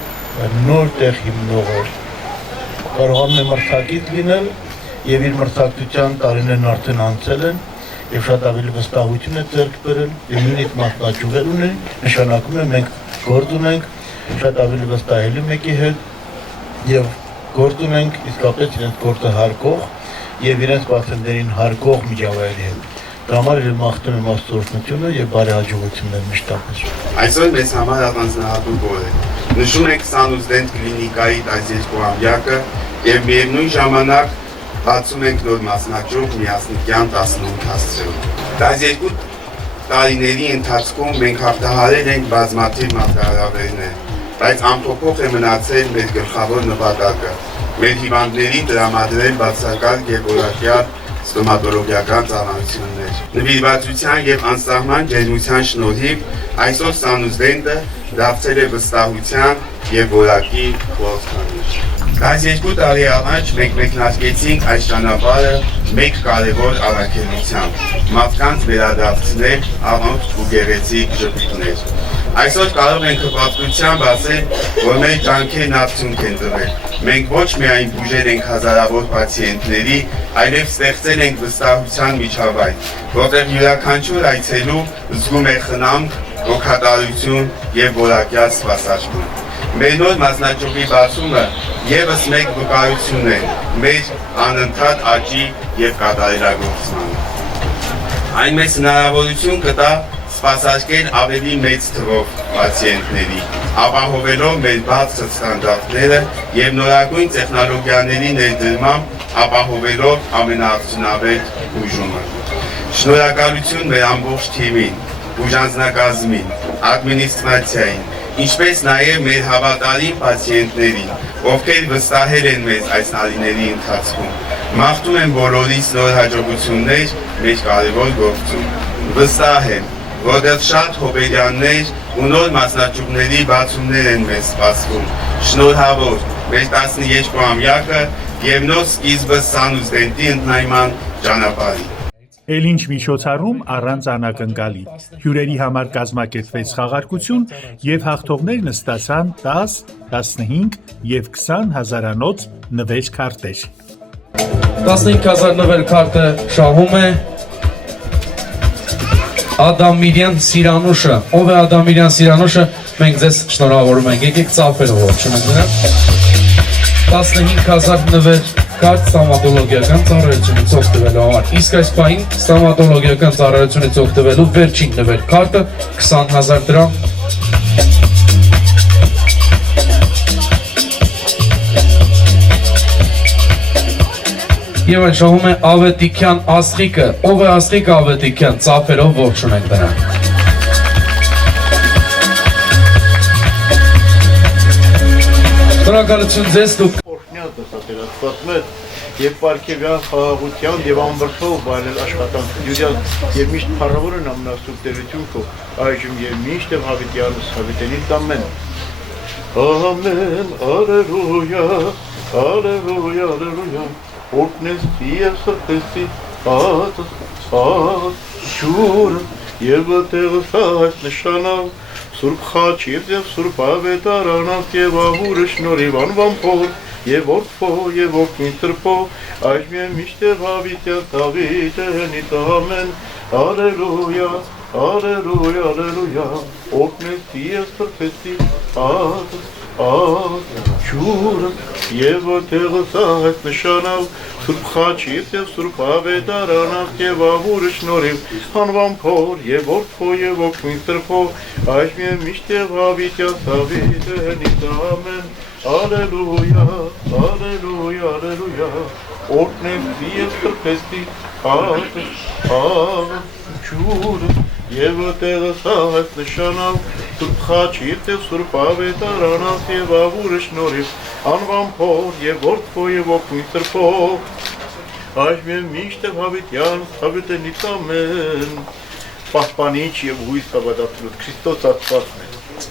նոր տեղ հիմնողը կարողանում է մրցակից լինել եւ իր մրցակցության տարիներն արդեն անցել են եւ շատ ավելի վստահություն է ձեռք բերել եւ նույնիսկ մասնաճյուղեր ունեն, նշանակում է մենք գործ ունենք շատ ավելի վստահելի մեկի հետ եւ գործ ունենք իսկապես իրենց գործը հարգող եւ իրենց պացիենտներին հարգող միջավայրի հետ։ Դա համար էլ մաղթում եմ Աստծո օրհնությունը եւ բարի հաջողություններ մշտապես։ Այսօր մեզ համար առանձնահատուկ օր է։ Նշում ենք Սանուսդենտ կլինիկայի 12-ամյակը եւ միևնույն ժամանակ բացում ենք նոր մասնաճյուղ միասնիկյան 18 հասցեով։ 12 տարիների ընթացքում մենք հաղթահարել ենք բազմաթիվ մարտահրավերներ, բայց անփոփոխ է մնացել մեր գլխավոր նպատակը՝ մեր հիվանդներին տրամադրել բացակայ եւ որակյալ ստոմատոլոգիական ծառայություններ։ Նվիրվածության եւ անսահման ջերմության շնորհիվ այսօր Սանուսդենտը դարձել է վստահության եւ որակի խորհրդանիշ։ 12 տարի առաջ մենք մեկնարկեցինք այս ճանապարհը մեկ կարևոր առաքելությամբ՝ մարդկանց վերադարձնել առողջ ու գեղեցիկ ժպիտներ։ Այսօր կարող ենք հպարտությամբ ասել, որ մեր ջանքերն արդյունք են տվել։ Մենք ոչ միայն բուժել ենք հազարավոր պացիենտների, այլև ստեղծել ենք վստահության միջավայր, որտեղ յուրաքանչյուր այցելու զգում է խնամք, ոգատարություն եւ որակյալ սպասարկում։ Մեր նոր մասնաճյուղի բացումը ևս մեկ վկայություն է մեր անընդհատ աճի եւ կատարելագործման։ Այն մեզ հնարավորություն կտա սպասարկել ավելի մեծ թվով պացիենտների, ապահովելով մեր բարձր ստանդարտները եւ նորագույն տեխնոլոգիաների ներդրմամբ ապահովելով ամենաարդյունավետ բուժումը։ Շնորհակալություն մեր ամբողջ թիմին, բուժանձնակազմին, ադմինիստրացիային, ինչպես նաև մեր հավատարիմ պացիենտներին, ովքեր վստահել են մեզ այս տարիների ընթացքում։ Մաղթում եմ բոլորիս նոր հաջողություններ մեր կարևոր գործում։ Վստահ եմ, որ դեռ շատ հոբելյաններ ու նոր մասնաճյուղների բացումներ են մեզ սպասվում։ Շնորհավոր մեր 12-ամյակը եւ նոր սկիզբը Սանուսդենտի ընդլայնման ճանապարհին։ Էլ ինչ միջոցառում առանց անակնկալի։ Հյուրերի համար կազմակերպվեց խաղարկություն եւ հաղթողներն ստացան 10, 15 եւ 20 հազարանոց նվեր քարտեր։ 15000 նվեր քարտը շահում է Ադամիրյան Սիրանուշը։ Ով է Ադամիրյան Սիրանուշը, մենք ձեզ շնորհավորում ենք։ Եկեք ծափելով ողջունենք նրան։ 15000 նվեր կարդ ստոմատոլոգիական ծառայությունից օգտվելու համար։ Իսկ այս պահին ստոմատոլոգիական ծառայությունից օգտվելու վերջին նվեր քարտը 20000 դրամ։ Եվ այն շահում է Ավետիքյան Աստղիկը, ով է Աստղիկ Ավետիքյան, ծափերով ողջունենք նրան։ Շնորհակալություն ձեզ դուք Օրհնյալ դասատերացված մեծ եւ պարգևյան խաղաղության եւ ամբրտով բարել աշխատանք յուրյալ եւ միշտ փառավոր են ամնասուր տերություն քո այժմ եւ միշտ եւ հավիտյանս հավիտենից ամեն ամեն ալելույա ալելույա ալելույա օրհնես եւ սրտեսի ջուր եւ տեղս այս նշանալ Սուրբ խաչիվ եւ Սուրբ ավետարանավ եւ ահուրը շնորհիվ անվան փոր եւ որդփո եւ որդմիտրփո այժմ եւ միշտ եւ հավիտյան Դավիթենից ամեն ալելույա ալելույա ալելույա օրհնես եւ սրտեսի ջուր եւ տեղս այս նշանալ Սուրբ խաչիվ եւ Սուրբ ավետարանավ եւ ահուրը շնորհիվ անվան փոր եւ որդփո եւ որդմիտրփո այժմ եւ միշտ եւ հավիտյան Դավիթենից ամեն Ալելույա, ալելույա, ալելույա, օրհնես եւ սրբեսի ջուր եւ տեղս այս նշանալ Սուրբ խաչիվ եւ Սուրբ ավետարանավ եւ ահուրը շնորհիվ անվան փոր եւ որդփո եւ որդմիտրփո այժմ եւ միշտ եւ հավիտյան հավիտենից ամեն պահպանիչ եւ հույս հավատացնող Քրիստոս Աստվածն է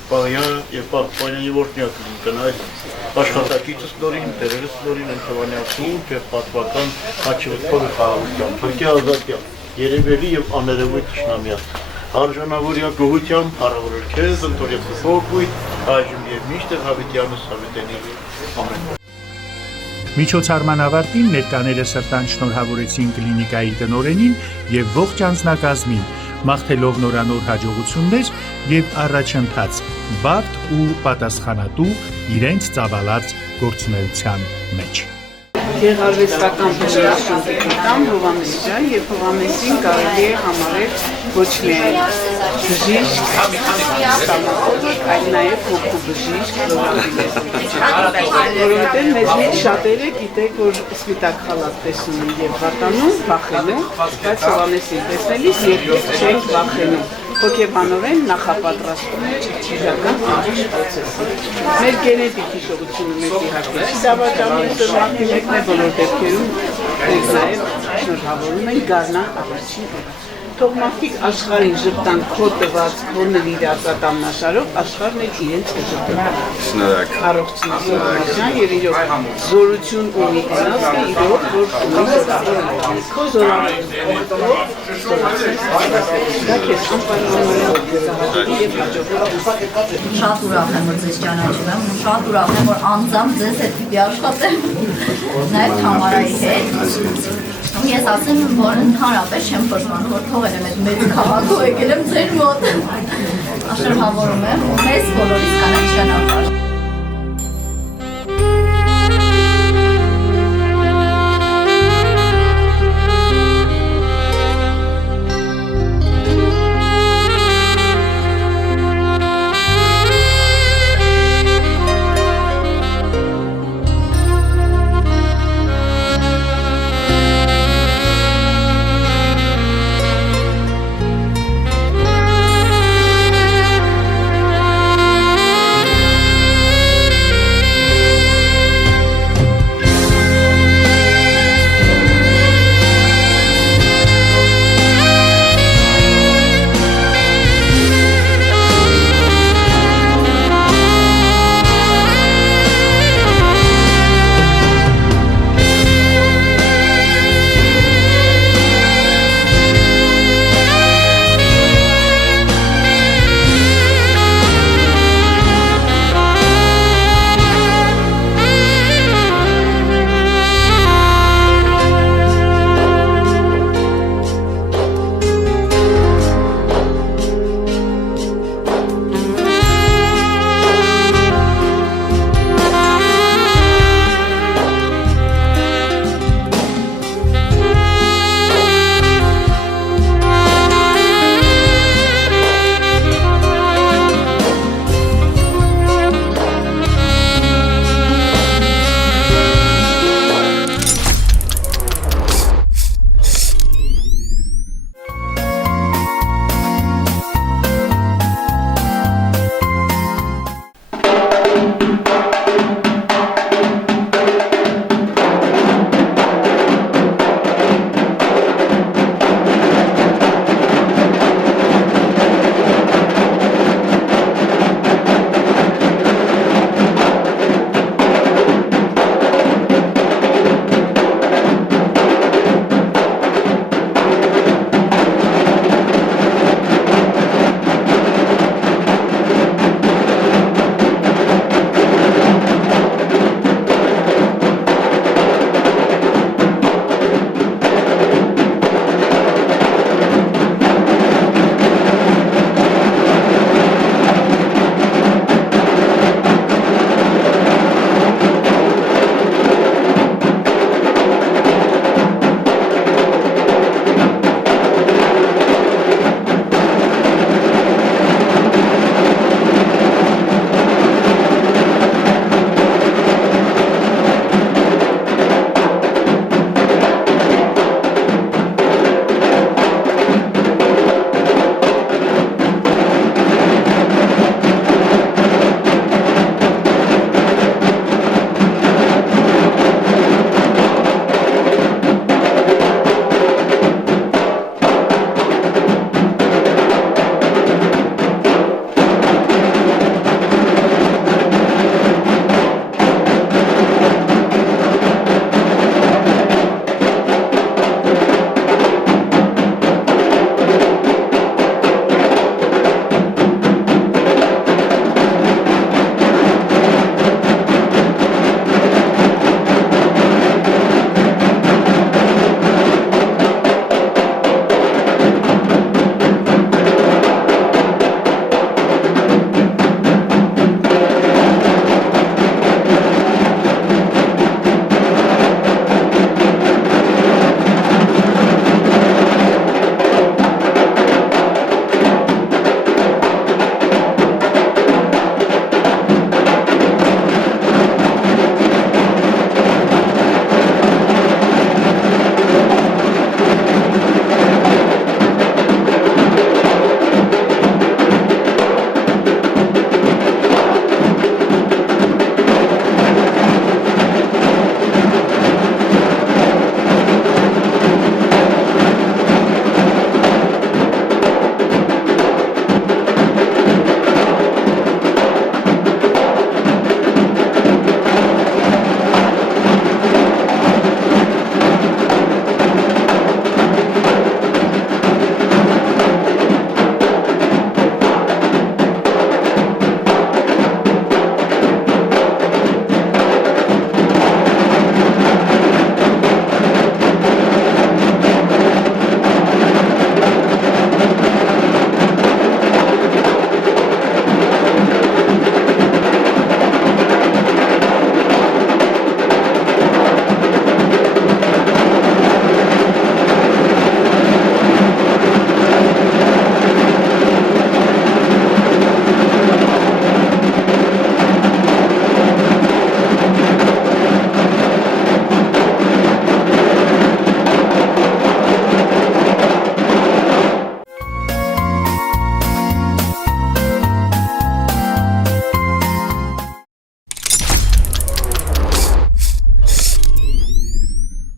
Պարյան եւ պարփանյան եւ օրհնյալ կնայ աշխատակիցս նորին դերերս նորին ընթվանյացու եւ պատվական հաճույքով խաղաղությամբ փրկի ազատյալ երևելի եւ աներևույթ ճշնամիած արժանավորյա գոհության փառավորել քեզ ընտորիվ սփոփույթ այժմ եւ միշտ հավիտյանս հավիտենի ամեն Միջոցառման ավարտին ներկաները սրտան շնորհավորեցին կլինիկայի տնօրենին եւ ողջ անձնակազմին մաղթելով նորանոր հաջողություններ եւ առաջընթաց բարդ ու պատասխանատու իրենց ծավալած գործունեության մեջ Գեղարվեստական բժշկական Հովհաննեսյան եւ Հովհաննեսին կարելի է համարել ոչ միայն բժիշկ, ստամատոլոգ, այլ նաեւ հոգու բժիշկ, որովհետեւ մեզ շատերը գիտեք, որ սպիտակ խալաթ տեսնում են եւ վատանում, վախենում, բայց Հովհաննեսին տեսնելիս երբեք չենք վախենում։ Հոգեբանորեն նախապատրաստում է ճիճական ամբողջ պրոցեսը։ Մեր գենետիկ հիշողությունը մեզ իհարկե չի դավաճանում սրմակի մեկն է բոլոր դեպքերում մենք նաև շնորհավորում ենք գարնան առաջին օրը։ Թող մարդիկ աշխարհին ժպտան քո տված, քո նվիրած ատամնաշարով աշխարհն էլ իրենց կժպտան։ Շնորհակալ։ Առողջություն եւ իրոք զորություն ունի անասը իրոք որ ունի զորություն։ Քո զորություն։ Շատ ուրախ եմ, որ ձեզ ճանաչում եմ, շատ ուրախ եմ, որ անձամբ ձեզ հետ պիտի աշխատեմ, նաև Թամարայի հետ։ Ես ասեմ, որ ընդհանրապես չեմ փորձում, որ թողել եմ այդ մեծ քաղաքում եկել եմ ձեր մոտ։ Շնորհավորում եմ, մեզ բոլորիս կանաչ շնորհ